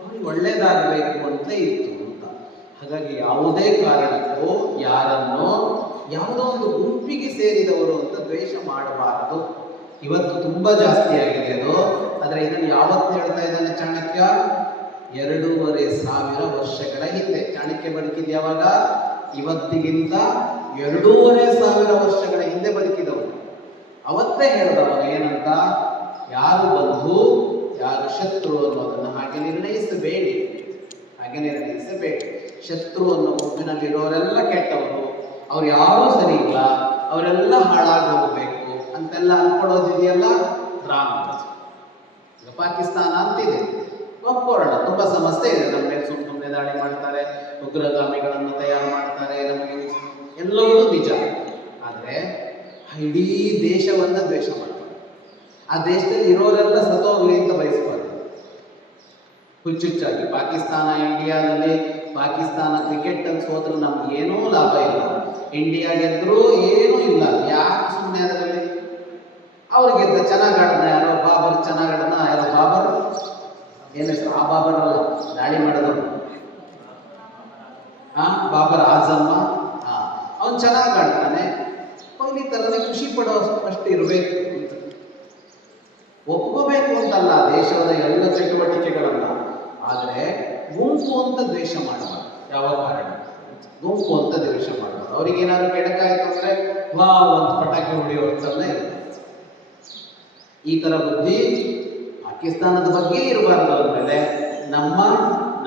ಅವ್ರಿಗೆ ಒಳ್ಳೇದಾಗಬೇಕು ಅಂತಲೇ ಇತ್ತು ಅಂತ. ಹಾಗಾಗಿ ಯಾವುದೇ ಕಾರಣಕ್ಕೂ ಯಾರನ್ನೋ ಯಾವುದೋ ಒಂದು ಗುಂಪಿಗೆ ಸೇರಿದವರು ಅಂತ ದ್ವೇಷ ಮಾಡಬಾರದು. ಇವತ್ತು ತುಂಬ ಜಾಸ್ತಿ ಆಗಿದೆ ಅದು. ಆದರೆ ಇದನ್ನು ಯಾವತ್ತು ಹೇಳ್ತಾ ಇದ್ದಾನೆ ಚಾಣಕ್ಯ? 2500 ವರ್ಷಗಳ ಹಿಂದೆ. ಚಾಣಕ್ಯ ಬದುಕಿದ ಯಾವಾಗ? ಇವತ್ತಿಗಿಂತ 2500 ವರ್ಷಗಳ ಹಿಂದೆ ಬದುಕಿದವನು. ಅವತ್ತೇ ಹೇಳಿದವನು ಏನಂತ? ಯಾರು ಬಂಧು ಯಾರು ಶತ್ರು ಅನ್ನೋದನ್ನು ಹಾಗೆ ನಿರ್ಣಯಿಸಬೇಡಿ, ಹಾಗೆ ನಿರ್ಣಯಿಸಬೇಡಿ. ಶತ್ರು ಅನ್ನೋ ಗುಂಪಿನಲ್ಲಿರೋರೆಲ್ಲ ಕೆಟ್ಟವರು, ಅವ್ರು ಯಾರೂ ಸರಿ ಇಲ್ಲ, ಅವರೆಲ್ಲ ಹಾಳಾಗಿ ಹೋಗಬೇಕು ಅಂತೆಲ್ಲ ಅನ್ಕೊಳ್ಳೋದಿದೆಯಲ್ಲ, ರಾಂಗ್. ಈಗ ಪಾಕಿಸ್ತಾನ ಅಂತಿದೆ, ಒಪ್ಕೊಳ್ಳೋಣ, ತುಂಬ ಸಮಸ್ಯೆ ಇದೆ. ನಮ್ಮ ಮೇಲೆ ಸುಮ್ಮನೆ ದಾಳಿ ಮಾಡ್ತಾರೆ, ಉಗ್ರಗಾಮಿಗಳನ್ನು ತಯಾರು ಮಾಡ್ತಾರೆ, ನಮಗೆ ಎಲ್ಲವೂ ನಿಜ. ಆದರೆ ಇಡೀ ದೇಶವನ್ನು ದ್ವೇಷ ಮಾಡ್ತಾರೆ. ಆ ದೇಶದಲ್ಲಿ ಇರೋರೆಲ್ಲ ಸತ್ತೋಗ್ಲಿ ಅಂತ ಬಯಸ್ಬಾರ್ದು. ಹುಚ್ಚುಚ್ಚಾಗಿ ಪಾಕಿಸ್ತಾನ, ಇಂಡಿಯಾದಲ್ಲಿ ಪಾಕಿಸ್ತಾನ ಕ್ರಿಕೆಟ್ ಅಂತ ಸೋತ್ರು ನಮ್ಗೆ ಏನೂ ಲಾಭ ಇಲ್ಲ, ಇಂಡಿಯಾ ಗೆದ್ದರೂ ಏನೂ ಇಲ್ಲ. ಯಾಕೆ ಸುಮ್ಮನೆ ಅದರಲ್ಲಿ? ಅವ್ರು ಗೆದ್ದ ಚೆನ್ನಾಗಿ ಆಡಿದ ಯಾರೋ ಬಾಬರ್, ಚೆನ್ನಾಗಿ ಆಡಿದ ಯಾರೋ ಬಾಬರ್, ಏನು ಹೆಸರು? ಆ ಬಾಬರ್ ಅಲ್ಲ, ದಾಳಿ ಮಾಡಿದವರು ಬಾಬರ್ ಆಜಮ್ಮ. ಅವನು ಚೆನ್ನಾಗಿ ಆಡ್ತಾನೆ, ಈ ಥರನೇ ಖುಷಿ ಪಡೋ ಅಷ್ಟು ಇರಬೇಕು. ಒಪ್ಕೋಬೇಕು ಅಂತಲ್ಲ ದೇಶದ ಎಲ್ಲ ಚಟುವಟಿಕೆಗಳನ್ನ, ಆದರೆ ಗುಂಪು ಅಂತ ದ್ವೇಷ ಮಾಡಬಾರ್ದು. ಯಾವ ಕಾರಣ? ಗುಂಪು ಅಂತ ದಿವಸ ಮಾಡೋದು. ಅವ್ರಿಗೆ ಏನಾದ್ರು ಕೆಡಕಾಯ್ತು ಅಂದ್ರೆ ವಾ ಒಂದು ಪಟಾಕಿ ಹೊಡೆಯೋರ್ತಲ್ಲೇ ಇರುತ್ತೆ. ಈ ತರ ಬುದ್ಧಿ ಪಾಕಿಸ್ತಾನದ ಬಗ್ಗೆ ಇರಬಾರ್ದು. ಅಂದಮೇಲೆ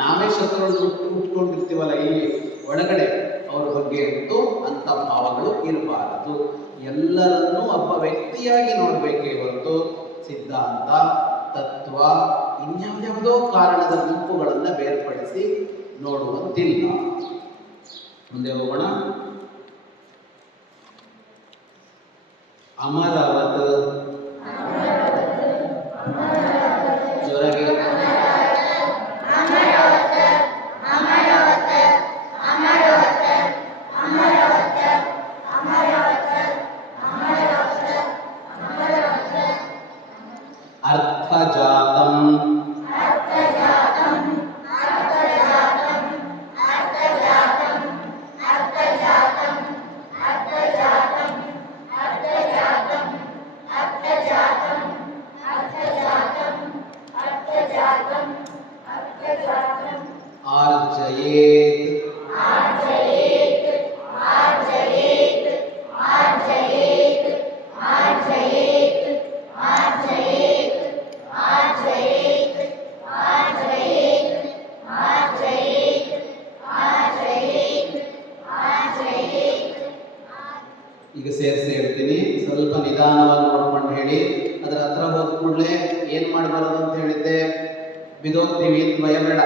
ನಾವೇ ಶತ್ರುಗಳು ಉಟ್ಕೊಂಡಿರ್ತೀವಲ್ಲ ಇಲ್ಲಿ ಒಳಗಡೆ, ಅವ್ರ ಬಗ್ಗೆ ಅಂತೂ ಅಂತ ಭಾವಗಳು ಇರಬಾರದು. ಎಲ್ಲರನ್ನೂ ಒಬ್ಬ ವ್ಯಕ್ತಿಯಾಗಿ ನೋಡಬೇಕೇ ಹೊರತು ಸಿದ್ಧಾಂತ, ತತ್ವ, ಇನ್ಯಾವುದ್ಯಾವುದೋ ಕಾರಣದ ಗುಂಪುಗಳನ್ನು ಬೇರ್ಪಡಿಸಿ ನೋಡುವಂತಿಲ್ಲ. ಮುಂದೆ ಹೋಗೋಣ. ಅಮರವತ್ ಜೊರಗೆ ಅರ್ಥಜಾತಂ ಆರ್ಜಯೇತ್ ಈಗ ಸೇರಿಸಿ ಹೇಳ್ತೀನಿ, ಸ್ವಲ್ಪ ನಿಧಾನವಾಗಿ ನೋಡ್ಕೊಂಡು ಹೇಳಿ. ಅದರ ಹತ್ರ ಹೋದ ಕೂಡಲೇ ಏನು ಮಾಡಬಾರದು ಅಂತ ಹೇಳಿದ್ದೆ, ಬಿದೋಗ್ತೀವಿ ಅಂತ ಭಯ ಬೇಡ,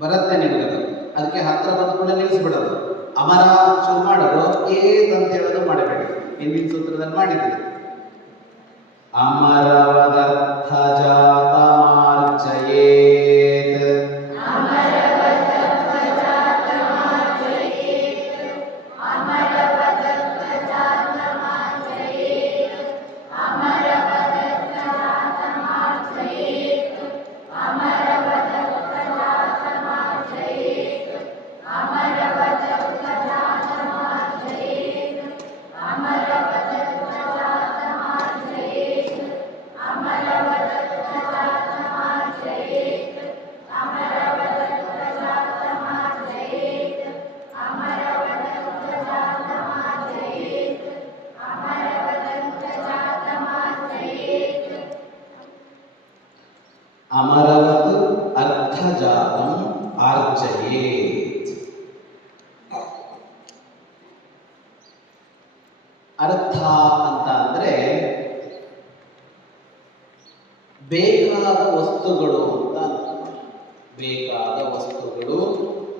ಬರುತ್ತೆ ನಿಮಗದು. ಅದಕ್ಕೆ ಹತ್ರ ಬಂದ ಕೂಡಲೇ ನಿಲ್ಲಿಸ್ಬಿಡೋದು. ಅಮರ ಶುರು ಮಾಡೋದು, ಏತ್ ಅಂತ ಹೇಳೋದು ಮಾಡಬೇಡಿ. ಹಿಂದಿನ ಸೂತ್ರದಲ್ಲಿ ಮಾಡಿದ್ದೀವಿ. ಅಮರವದರ್ಥ ಜಾತಮಾರ್ಜಯೇತ್ ಅಮರವತ್ ಅರ್ಥಜಾತಂ ಆರ್ಜಯೇತ್. ಅರ್ಥ ಅಂತ ಅಂದ್ರೆ ಬೇಕಾದ ವಸ್ತುಗಳು ಅಂತ. ಬೇಕಾದ ವಸ್ತುಗಳು,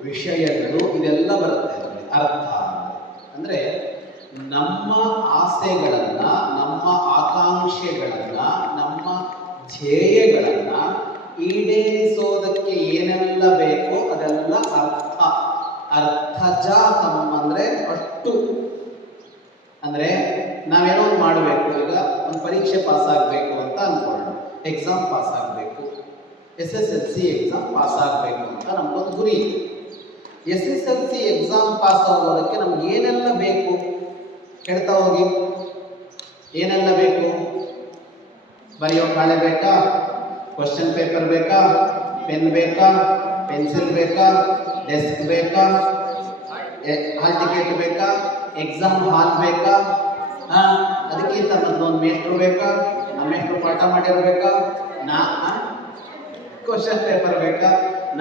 ವಿಷಯಗಳು, ಇದೆಲ್ಲ ಬರುತ್ತೆ ಅದರಲ್ಲಿ. ಅರ್ಥ ಅಂದ್ರೆ ನಮ್ಮ ಆಸೆಗಳನ್ನ, ನಮ್ಮ ಆಕಾಂಕ್ಷೆಗಳನ್ನ, ನಮ್ಮ ಧ್ಯೇಯಗಳನ್ನ ಈಡೇರಿಸೋದಕ್ಕೆ ಏನೆಲ್ಲ ಬೇಕೋ ಅದೆಲ್ಲ ಅರ್ಥ. ಅರ್ಥಜಾತಂ ಅಂದ್ರೆ ಅಷ್ಟು. ಅಂದ್ರೆ ನಾವೇನೋ ಒಂದು ಮಾಡಬೇಕು. ಈಗ ಒಂದು ಪರೀಕ್ಷೆ ಪಾಸ್ ಆಗಬೇಕು ಅಂತ ಅನ್ಕೊಳ್ಳೋಣ, ಎಕ್ಸಾಮ್ ಪಾಸ್ ಆಗಬೇಕು, SSLC ಎಕ್ಸಾಮ್ ಪಾಸ್ ಆಗಬೇಕು ಅಂತ ನಮ್ಗೊಂದು ಗುರಿ ಇದೆ. SSLC ಎಕ್ಸಾಮ್ ಪಾಸ್ ಆಗೋದಕ್ಕೆ ನಮ್ಗೆ ಏನೆಲ್ಲ ಬೇಕು ಹೇಳ್ತಾ ಹೋಗಿ. ಏನೆಲ್ಲ ಬೇಕು? ಬರೆಯೋ ಹಾಳೆ ಬೇಕಾ? ಕ್ವಶನ್ ಪೇಪರ್ ಬೇಕಾ? ಪೆನ್ ಬೇಕಾ? ಪೆನ್ಸಿಲ್ ಬೇಕಾ? ಡೆಸ್ಕ್ ಬೇಕಾ? ಹಾಲ್ ಟಿಕೆಟ್ ಬೇಕಾ? ಎಕ್ಸಾಮ್ ಹಾಲ್ ಬೇಕಾ? ಅದಕ್ಕಿಂತ ಮೊದಲೊಂದು ಮೇಷ್ಟ್ರು ಬೇಕಾ? ಆ ಮೇಷ್ಟ್ರು ಪಾಠ ಮಾಡಿರ್ಬೇಕಾ? ಕ್ವಶನ್ ಪೇಪರ್ ಬೇಕಾ?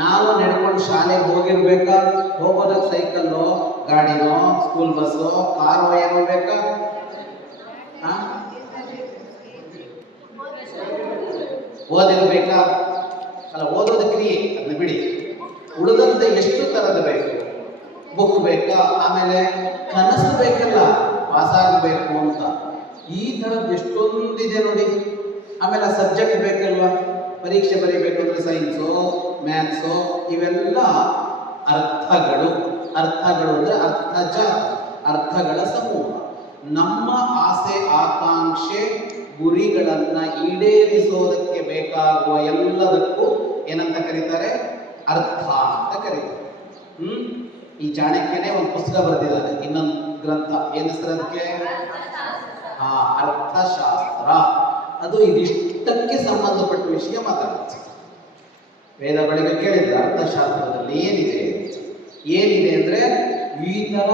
ನಾವು ನಡ್ಕೊಂಡು ಶಾಲೆಗೆ ಹೋಗಿರ್ಬೇಕಾ? ಹೋಗೋದಕ್ಕೆ ಸೈಕಲ್ಲೋ, ಗಾಡಿನೋ, ಸ್ಕೂಲ್ ಬಸ್ಸೋ, ಕಾರೋ ಏನೋ ಬೇಕಾ? ಓದಿರ್ಬೇಕಾ? ಅಲ್ಲ, ಓದೋದ ಕ್ರಿಯೆ ಅದನ್ನ ಬಿಡಿ. ಉಳಿದಂತೆ ಎಷ್ಟು ಥರದ ಬೇಕು? ಬುಕ್ ಬೇಕಾ? ಆಮೇಲೆ ಕನಸು ಬೇಕಲ್ಲ, ಪಾಸಾಗಬೇಕು ಅಂತ. ಈ ಥರದ್ದು ಎಷ್ಟೊಂದಿದೆ ನೋಡಿ. ಆಮೇಲೆ ಸಬ್ಜೆಕ್ಟ್ ಬೇಕಲ್ವಾ, ಪರೀಕ್ಷೆ ಬರೀಬೇಕು ಅಂದರೆ ಸೈನ್ಸು, ಮ್ಯಾಥ್ಸು, ಇವೆಲ್ಲ ಅರ್ಥಗಳು. ಅರ್ಥಗಳು ಅಂದರೆ ಅರ್ಥಜ, ಅರ್ಥಗಳ ಸಮೂಹ. ನಮ್ಮ ಆಸೆ, ಆಕಾಂಕ್ಷೆ, ಗುರಿಗಳನ್ನು ಈಡೇರಿಸೋದಕ್ಕೆ ಬೇಕಾಗುವ ಎಲ್ಲದಕ್ಕೂ ಏನಂತ ಕರೀತಾರೆ? ಅರ್ಥ ಅಂತ ಕರೀತಾರೆ. ಈ ಚಾಣಕ್ಯನೇ ಒಂದು ಪುಸ್ತಕ ಬರೆದಿದ್ದಾನೆ, ಇನ್ನೊಂದು ಗ್ರಂಥ. ಏನು ಹೆಸರು ಅದಕ್ಕೆ? ಅರ್ಥಶಾಸ್ತ್ರ. ಅದು ಇದಿಷ್ಟಕ್ಕೆ ಸಂಬಂಧಪಟ್ಟ ವಿಷಯ ಮಾತಾಡುತ್ತೆ. ವೇದ ಬಳಿಗೆ ಕೇಳಿದ್ರೆ ಅರ್ಥಶಾಸ್ತ್ರದಲ್ಲಿ ಏನಿದೆ? ಏನಿದೆ ಅಂದರೆ ಈ ಥರ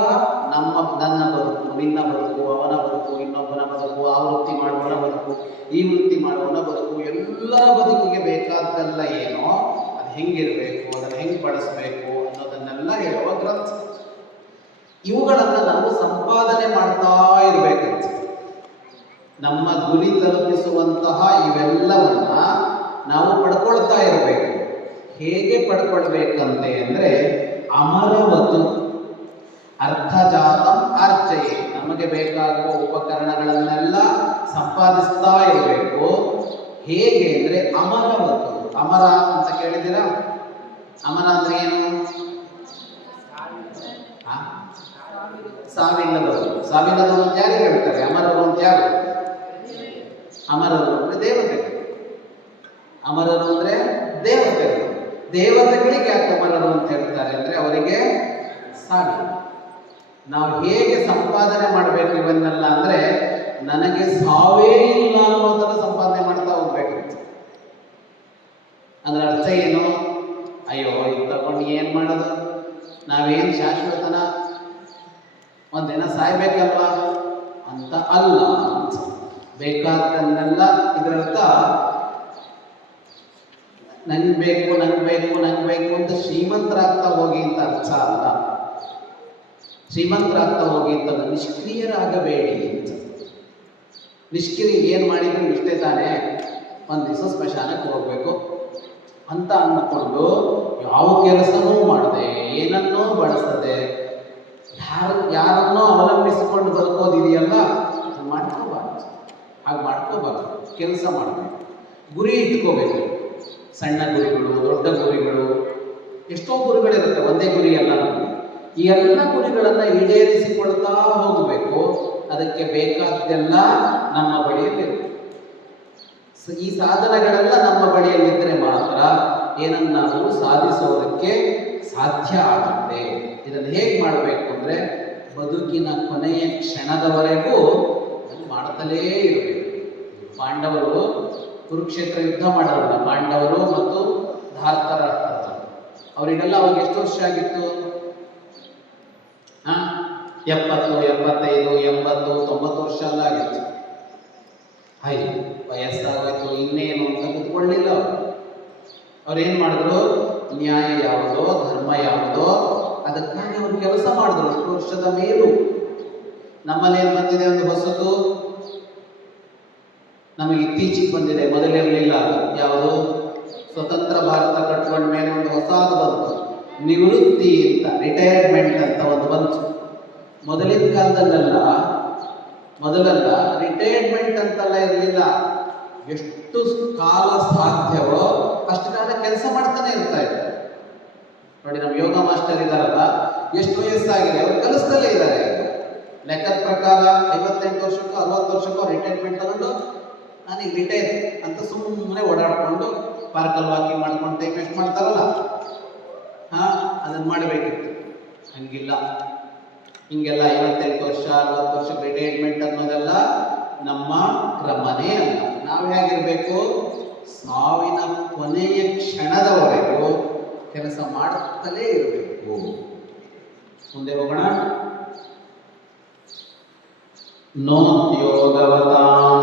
ನನ್ನ ಬದುಕು, ನಿನ್ನ ಬದುಕು, ಅವನ ಬದುಕು, ಇನ್ನೊಬ್ಬನ ಬದುಕು, ಆ ವೃತ್ತಿ ಮಾಡುವವನ ಬದುಕು, ಈ ವೃತ್ತಿ ಮಾಡುವವನ ಬದುಕು, ಎಲ್ಲರ ಬದುಕಿಗೆ ಬೇಕಾದ್ದೆಲ್ಲ ಏನೋ ಅದು ಹೆಂಗಿರಬೇಕು, ಅದನ್ನು ಹೆಂಗೆ ಬಳಸಬೇಕು ಅನ್ನೋದನ್ನೆಲ್ಲ ಹೇಳುವ ಗ್ರಂಥ. ಇವುಗಳನ್ನು ನಾವು ಸಂಪಾದನೆ ಮಾಡ್ತಾ ಇರಬೇಕಂತ. ನಮ್ಮ ಗುರಿ ತಲುಪಿಸುವಂತಹ ಇವೆಲ್ಲವನ್ನ ನಾವು ಪಡ್ಕೊಳ್ತಾ ಇರಬೇಕು. ಹೇಗೆ ಪಡ್ಕೊಳ್ಬೇಕಂತೆ ಅಂದರೆ ಅಮರವತು ಅರ್ಥಜಾತಂ ಅರ್ಚಯೇ, ನಮಗೆ ಬೇಕಾಗುವ ಉಪಕರಣಗಳನ್ನೆಲ್ಲ ಸಂಪಾದಿಸ್ತಾ ಇರಬೇಕು. ಹೇಗೆ ಅಂದರೆ ಅಮರವತು. ಅಮರ ಅಂತ ಕೇಳಿದ್ದೀರಾ? ಅಮರ ಅಂದ್ರೆ ಏನು? ಸಾವಿಲ್ಲದವರು. ಸಾವಿಲ್ಲದವರು ಅಂತ ಯಾರಿಗೆ ಹೇಳ್ತಾರೆ? ಅಮರರು ಅಂತ ಯಾರು? ಅಮರರು ಅಂದ್ರೆ ದೇವತೆಗಳು. ಅಮರರು ಅಂದ್ರೆ ದೇವತೆಗಳು. ದೇವತೆಗಳಿಗೆ ಯಾಕೆ ಅಮರರು ಅಂತ ಹೇಳ್ತಾರೆ ಅಂದ್ರೆ ಅವರಿಗೆ ಸಾವಿಲ್ಲ. ನಾವು ಹೇಗೆ ಸಂಪಾದನೆ ಮಾಡಬೇಕು ಇವನ್ನೆಲ್ಲ ಅಂದ್ರೆ ನನಗೆ ಸಾವೇ ಇಲ್ಲ ಅನ್ನೋದನ್ನ ಸಂಪಾದನೆ ಮಾಡ್ತಾ ಹೋಗ್ಬೇಕಂತ. ಅದ್ರ ಅರ್ಥ ಏನು? ಅಯ್ಯೋ ಇದು ತಗೊಂಡು ಏನ್ ಮಾಡೋದು, ನಾವೇನು ಶಾಶ್ವತನ, ಒಂದಿನ ಸಾಯ್ಬೇಕಲ್ವಾ ಅಂತ ಅಲ್ಲ. ಬೇಕಾದ್ದನ್ನೆಲ್ಲ ಇದರರ್ಥ ನಂಗೆ ಬೇಕು ನಂಗೆ ಬೇಕು ನಂಗೆ ಬೇಕು ಅಂತ ಶ್ರೀಮಂತರಾಗ್ತಾ ಹೋಗಿ ಅಂತ ಅರ್ಥ ಅಲ್ಲ. ಶ್ರೀಮಂತರಾಗ್ತಾ ಹೋಗಿ ಅಂತ ನಿಷ್ಕ್ರಿಯರಾಗಬೇಡಿ ಅಂತ. ನಿಷ್ಕ್ರಿಯ ಏನು ಮಾಡಿದ್ರು ಇಷ್ಟೇ ತಾನೇ, ಒಂದು ದಿವಸ ಸ್ಮಶಾನಕ್ಕೆ ಹೋಗ್ಬೇಕು ಅಂತ ಅಂದ್ಕೊಂಡು ಯಾವ ಕೆಲಸನೂ ಮಾಡದೆ, ಏನನ್ನೋ ಬಳಸದೆ, ಯಾರನ್ನೋ ಅವಲಂಬಿಸಿಕೊಂಡು ಬದುಕೋದಿದೆಯಲ್ಲ, ಅದು ಮಾಡ್ಕೋಬಾರ್ದು. ಹಾಗೆ ಮಾಡ್ಕೋಬಾರ್ದು. ಕೆಲಸ ಮಾಡಬೇಕು, ಗುರಿ ಇಟ್ಕೋಬೇಕು. ಸಣ್ಣ ಗುರಿಗಳು, ದೊಡ್ಡ ಗುರಿಗಳು, ಎಷ್ಟೋ ಗುರಿಗಳಿರುತ್ತೆ, ಒಂದೇ ಗುರಿ ಅಲ್ಲ. ಈ ಎಲ್ಲ ಗುರಿಗಳನ್ನು ಈಡೇರಿಸಿಕೊಳ್ತಾ ಹೋಗಬೇಕು. ಅದಕ್ಕೆ ಬೇಕಾದ್ದೆಲ್ಲ ನಮ್ಮ ಬಳಿಯಲ್ಲಿರುತ್ತೆ. ಈ ಸಾಧನಗಳೆಲ್ಲ ನಮ್ಮ ಬಳಿಯಲ್ಲಿದ್ದರೆ ಮಾತ್ರ ಏನನ್ನಾದರೂ ಸಾಧಿಸೋದಕ್ಕೆ ಸಾಧ್ಯ ಆಗುತ್ತೆ. ಇದನ್ನು ಹೇಗೆ ಮಾಡಬೇಕು ಅಂದರೆ ಬದುಕಿನ ಕೊನೆಯ ಕ್ಷಣದವರೆಗೂ ಅದನ್ನು ಮಾಡ್ತಲೇ ಇರಬೇಕು. ಪಾಂಡವರು ಕುರುಕ್ಷೇತ್ರ ಯುದ್ಧ ಮಾಡೋರಲ್ಲ, ಪಾಂಡವರು ಮತ್ತು ಧಾರ್ತರಾಷ್ಟ್ರ, ಅವರಿಗೆಲ್ಲ ಅವಾಗ ಎಷ್ಟು ವರ್ಷ ಆಗಿತ್ತು? 70, 75, 80, 90 ವರ್ಷ ಎಲ್ಲ ಆಗಿತ್ತು. ವಯಸ್ಸಾಗೋಯ್ತು, ಇನ್ನೇನು ಅಂತ ಕೂತ್ಕೊಳ್ಳಿಲ್ಲ ಅವರು. ಅವ್ರೇನು ಮಾಡಿದ್ರು? ನ್ಯಾಯ ಯಾವುದೋ, ಧರ್ಮ ಯಾವುದೋ ಅದಕ್ಕಾಗಿ ಅವರು ಕೆಲಸ ಮಾಡಿದ್ರು 10 ವರ್ಷದ ಮೇಲೂ. ನಮ್ಮಲ್ಲಿ ಏನು ಬಂದಿದೆ ಒಂದು ಹೊಸತು, ನಮಗೆ ಇತ್ತೀಚೆಗೆ ಬಂದಿದೆ, ಮೊದಲಿರಲಿಲ್ಲ. ಯಾವುದು? ಸ್ವತಂತ್ರ ಭಾರತ ಕಟ್ಕೊಂಡ ಮೇಲೆ ಒಂದು ಹೊಸದು ಬಂತು, ನಿವೃತ್ತಿ ಅಂತ, ರಿಟೈರ್ಮೆಂಟ್ ಅಂತ ಒಂದು ಬಂತು. ಮೊದಲಿನ ಕಾಲದಲ್ಲೆಲ್ಲ ರಿಟೈರ್ಮೆಂಟ್ ಅಂತೆಲ್ಲ ಇರಲಿಲ್ಲ. ಎಷ್ಟು ಕಾಲ ಸಾಧ್ಯವೋ ಅಷ್ಟು ಕಾಲ ಕೆಲಸ ಮಾಡ್ತಾನೆ ಇರ್ತಾ ಇದ್ದಾರೆ. ನೋಡಿ, ನಮ್ಮ ಯೋಗ ಮಾಸ್ಟರ್ ಇದ್ದಾರಲ್ಲ, ಎಷ್ಟು ವಯಸ್ಸಾಗಿದೆ, ಅವರು ಕಲಿಸ್ತಲೇ ಇದ್ದಾರೆ. ಲೆಕ್ಕದ ಪ್ರಕಾರ 58 ವರ್ಷಕ್ಕೋ 60 ವರ್ಷಕ್ಕೋ ರಿಟೈರ್ಮೆಂಟ್ ತಗೊಂಡು ನಾನೀಗ ರಿಟೈರ್ ಅಂತ ಸುಮ್ಮನೆ ಓಡಾಡ್ಕೊಂಡು ಪಾರ್ಕಲ್ಲಿ ವಾಕಿಂಗ್ ಮಾಡ್ಕೊಂಡು ಟೈಮ್ ವೇಸ್ಟ್ ಮಾಡ್ತಾರಲ್ಲ, ಅದನ್ನು ಮಾಡಬೇಕಿತ್ತು. ಹಂಗಿಲ್ಲ. ಹಿಂಗೆಲ್ಲ 58 ವರ್ಷ 60 ವರ್ಷಕ್ಕೆ ರಿಟೈರ್ಮೆಂಟ್ ಅನ್ನೋದೆಲ್ಲ ನಮ್ಮ ಕ್ರಮನೇ ಅಲ್ಲ. ನಾವು ಹೇಗಿರಬೇಕು? ಸಾವಿನ ಕೊನೆಯ ಕ್ಷಣದವರೆಗೂ ಕೆಲಸ ಮಾಡುತ್ತಲೇ ಇರಬೇಕು. ಮುಂದೆ ಹೋಗೋಣ. ನೋದ್ಯೋಗವತಾಂ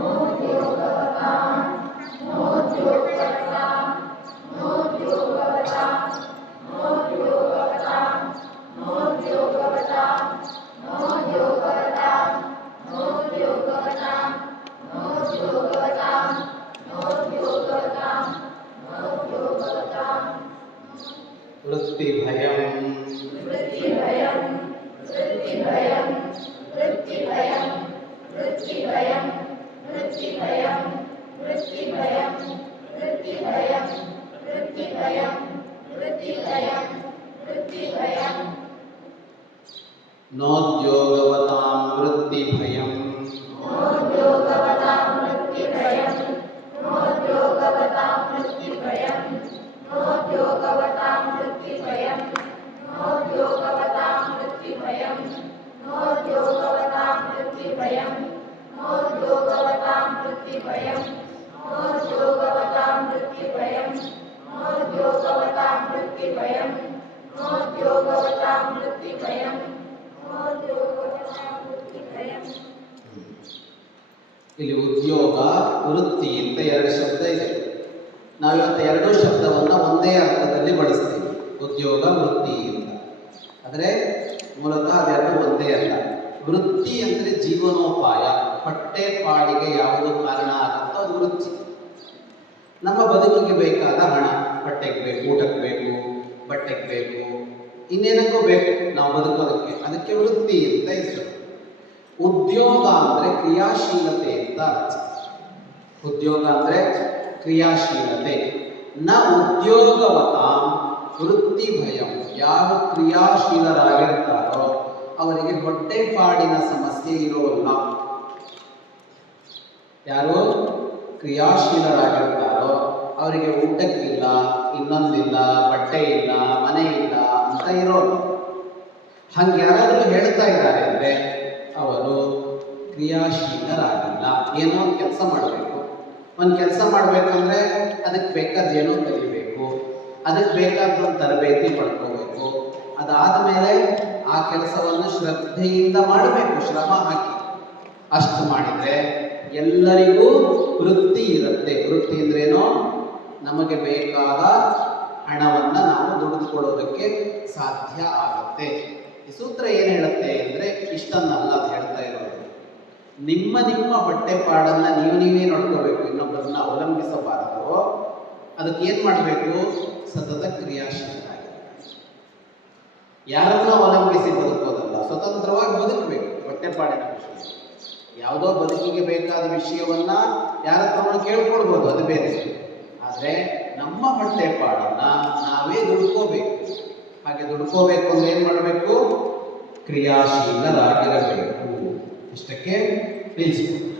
ನೋದ್ಯೋಗವತಾಂ ವೃತ್ತಿಭಯಂ ಇಲ್ಲಿ ಉದ್ಯೋಗ ವೃತ್ತಿ ಅಂತ ಎರಡು ಶಬ್ದ ಇದೆ. ನಾವಿವತ್ತು ಎರಡೂ ಶಬ್ದವನ್ನು ಒಂದೇ ಅರ್ಥದಲ್ಲಿ ಬಳಸ್ತೀವಿ, ಉದ್ಯೋಗ ವೃತ್ತಿ ಅಂತ. ಆದರೆ ಮೂಲತಃ ಅದೆರಡು ಒಂದೇ ಅಲ್ಲ. ವೃತ್ತಿ ಅಂದರೆ ಜೀವನೋಪಾಯ, ಹೊಟ್ಟೆ ಪಾಡಿಗೆ ಯಾವುದು ಕಾರಣ ಆಗುತ್ತೋ ಅದು ವೃತ್ತಿ. ನಮ್ಮ ಬದುಕಿಗೆ ಬೇಕಾದ ಹಣ, ಹೊಟ್ಟೆಗೆ ಬೇಕು, ಊಟಕ್ಕೆ ಬೇಕು, ಬಟ್ಟೆಗೆ ಬೇಕು, ಇನ್ನೇನಕ್ಕೂ ಬೇಕು ನಾವು ಬದುಕೋದಕ್ಕೆ, ಅದಕ್ಕೆ ವೃತ್ತಿ ಅಂತ ಹೆಸರು. ಉದ್ಯೋಗ ಅಂದರೆ ಕ್ರಿಯಾಶೀಲತೆ ಅಂತ ಅರ್ಥ. ಉದ್ಯೋಗ ಅಂದರೆ ಕ್ರಿಯಾಶೀಲತೆ. ನ ಉದ್ಯೋಗವತ ವೃತ್ತಿ ಭಯಂ. ಯಾವ ಕ್ರಿಯಾಶೀಲರಾಗಿರ್ತಾರೋ ಅವರಿಗೆ ಹೊಟ್ಟೆಪಾಡಿನ ಸಮಸ್ಯೆ ಇರೋಲ್ಲ. ಯಾರು ಕ್ರಿಯಾಶೀಲರಾಗಿರ್ತಾರೋ ಅವರಿಗೆ ಊಟಕ್ಕಿಲ್ಲ, ಇನ್ನೊಂದಿಲ್ಲ, ಬಟ್ಟೆ ಇಲ್ಲ, ಮನೆ ಇಲ್ಲ ಅಂತ ಇರೋಲ್ಲ. ಹಂಗೆ ಯಾರಾದರೂ ಹೇಳ್ತಾ ಇದ್ದಾರೆ ಅಂದರೆ ಅವರು ಕ್ರಿಯಾಶೀಲರಾಗಿಲ್ಲ. ಏನೋ ಒಂದು ಕೆಲಸ ಮಾಡಬೇಕು. ಒಂದು ಕೆಲಸ ಮಾಡಬೇಕಂದ್ರೆ ಅದಕ್ಕೆ ಬೇಕಾದೇನೋ ಕಲಿಬೇಕು, ಅದಕ್ಕೆ ಬೇಕಾದ ತರಬೇತಿ ಪಡ್ಕೋಬೇಕು. ಅದಾದ ಮೇಲೆ ಆ ಕೆಲಸವನ್ನು ಶ್ರದ್ಧೆಯಿಂದ ಮಾಡಬೇಕು, ಶ್ರಮ ಹಾಕಿ. ಅಷ್ಟು ಮಾಡಿದರೆ ಎಲ್ಲರಿಗೂ ವೃತ್ತಿ ಇರುತ್ತೆ. ವೃತ್ತಿ ಅಂದ್ರೇನೋ ನಮಗೆ ಬೇಕಾದ ಹಣವನ್ನು ನಾವು ದುಡಿದುಕೊಳ್ಳೋದಕ್ಕೆ ಸಾಧ್ಯ ಆಗುತ್ತೆ. ಈ ಸೂತ್ರ ಏನು ಹೇಳುತ್ತೆ ಅಂದರೆ ಇಷ್ಟನ್ನಲ್ಲ ಅಂತ ಹೇಳ್ತಾ ಇರೋದು. ನಿಮ್ಮ ನಿಮ್ಮ ಹೊಟ್ಟೆಪಾಡನ್ನು ನೀವೇ ನೋಡ್ಕೋಬೇಕು, ಇನ್ನೊಬ್ಬರನ್ನ ಅವಲಂಬಿಸಬಾರದು. ಅದಕ್ಕೆ ಏನು ಮಾಡಬೇಕು? ಸತತ ಕ್ರಿಯಾಶೀಲರಾಗಿ, ಯಾರನ್ನ ಅವಲಂಬಿಸಿ ಬದುಕೋದಲ್ಲ, ಸ್ವತಂತ್ರವಾಗಿ ಬದುಕಬೇಕು. ಹೊಟ್ಟೆಪಾಡಿನ ವಿಷಯ ಯಾವುದೋ ಬದುಕಿಗೆ ಬೇಕಾದ ವಿಷಯವನ್ನ ಯಾರ ಹತ್ರ ಕೇಳ್ಕೊಳ್ಬೋದು, ಅದು ಬೇರೆ. ಆದರೆ ನಮ್ಮ ಹೊಟ್ಟೆಪಾಡನ್ನು ನಾವೇ ದುಡ್ಕೋಬೇಕು. ಹಾಗೆ ದುಡ್ಕೋಬೇಕು ಅಂದ್ರೆ ಏನು ಮಾಡಬೇಕು? ಕ್ರಿಯಾಶೀಲರಾಗಿರಬೇಕು. ಇಷ್ಟಕ್ಕೆ ನಿಲ್ಲಿಸ್ಬೇಕು.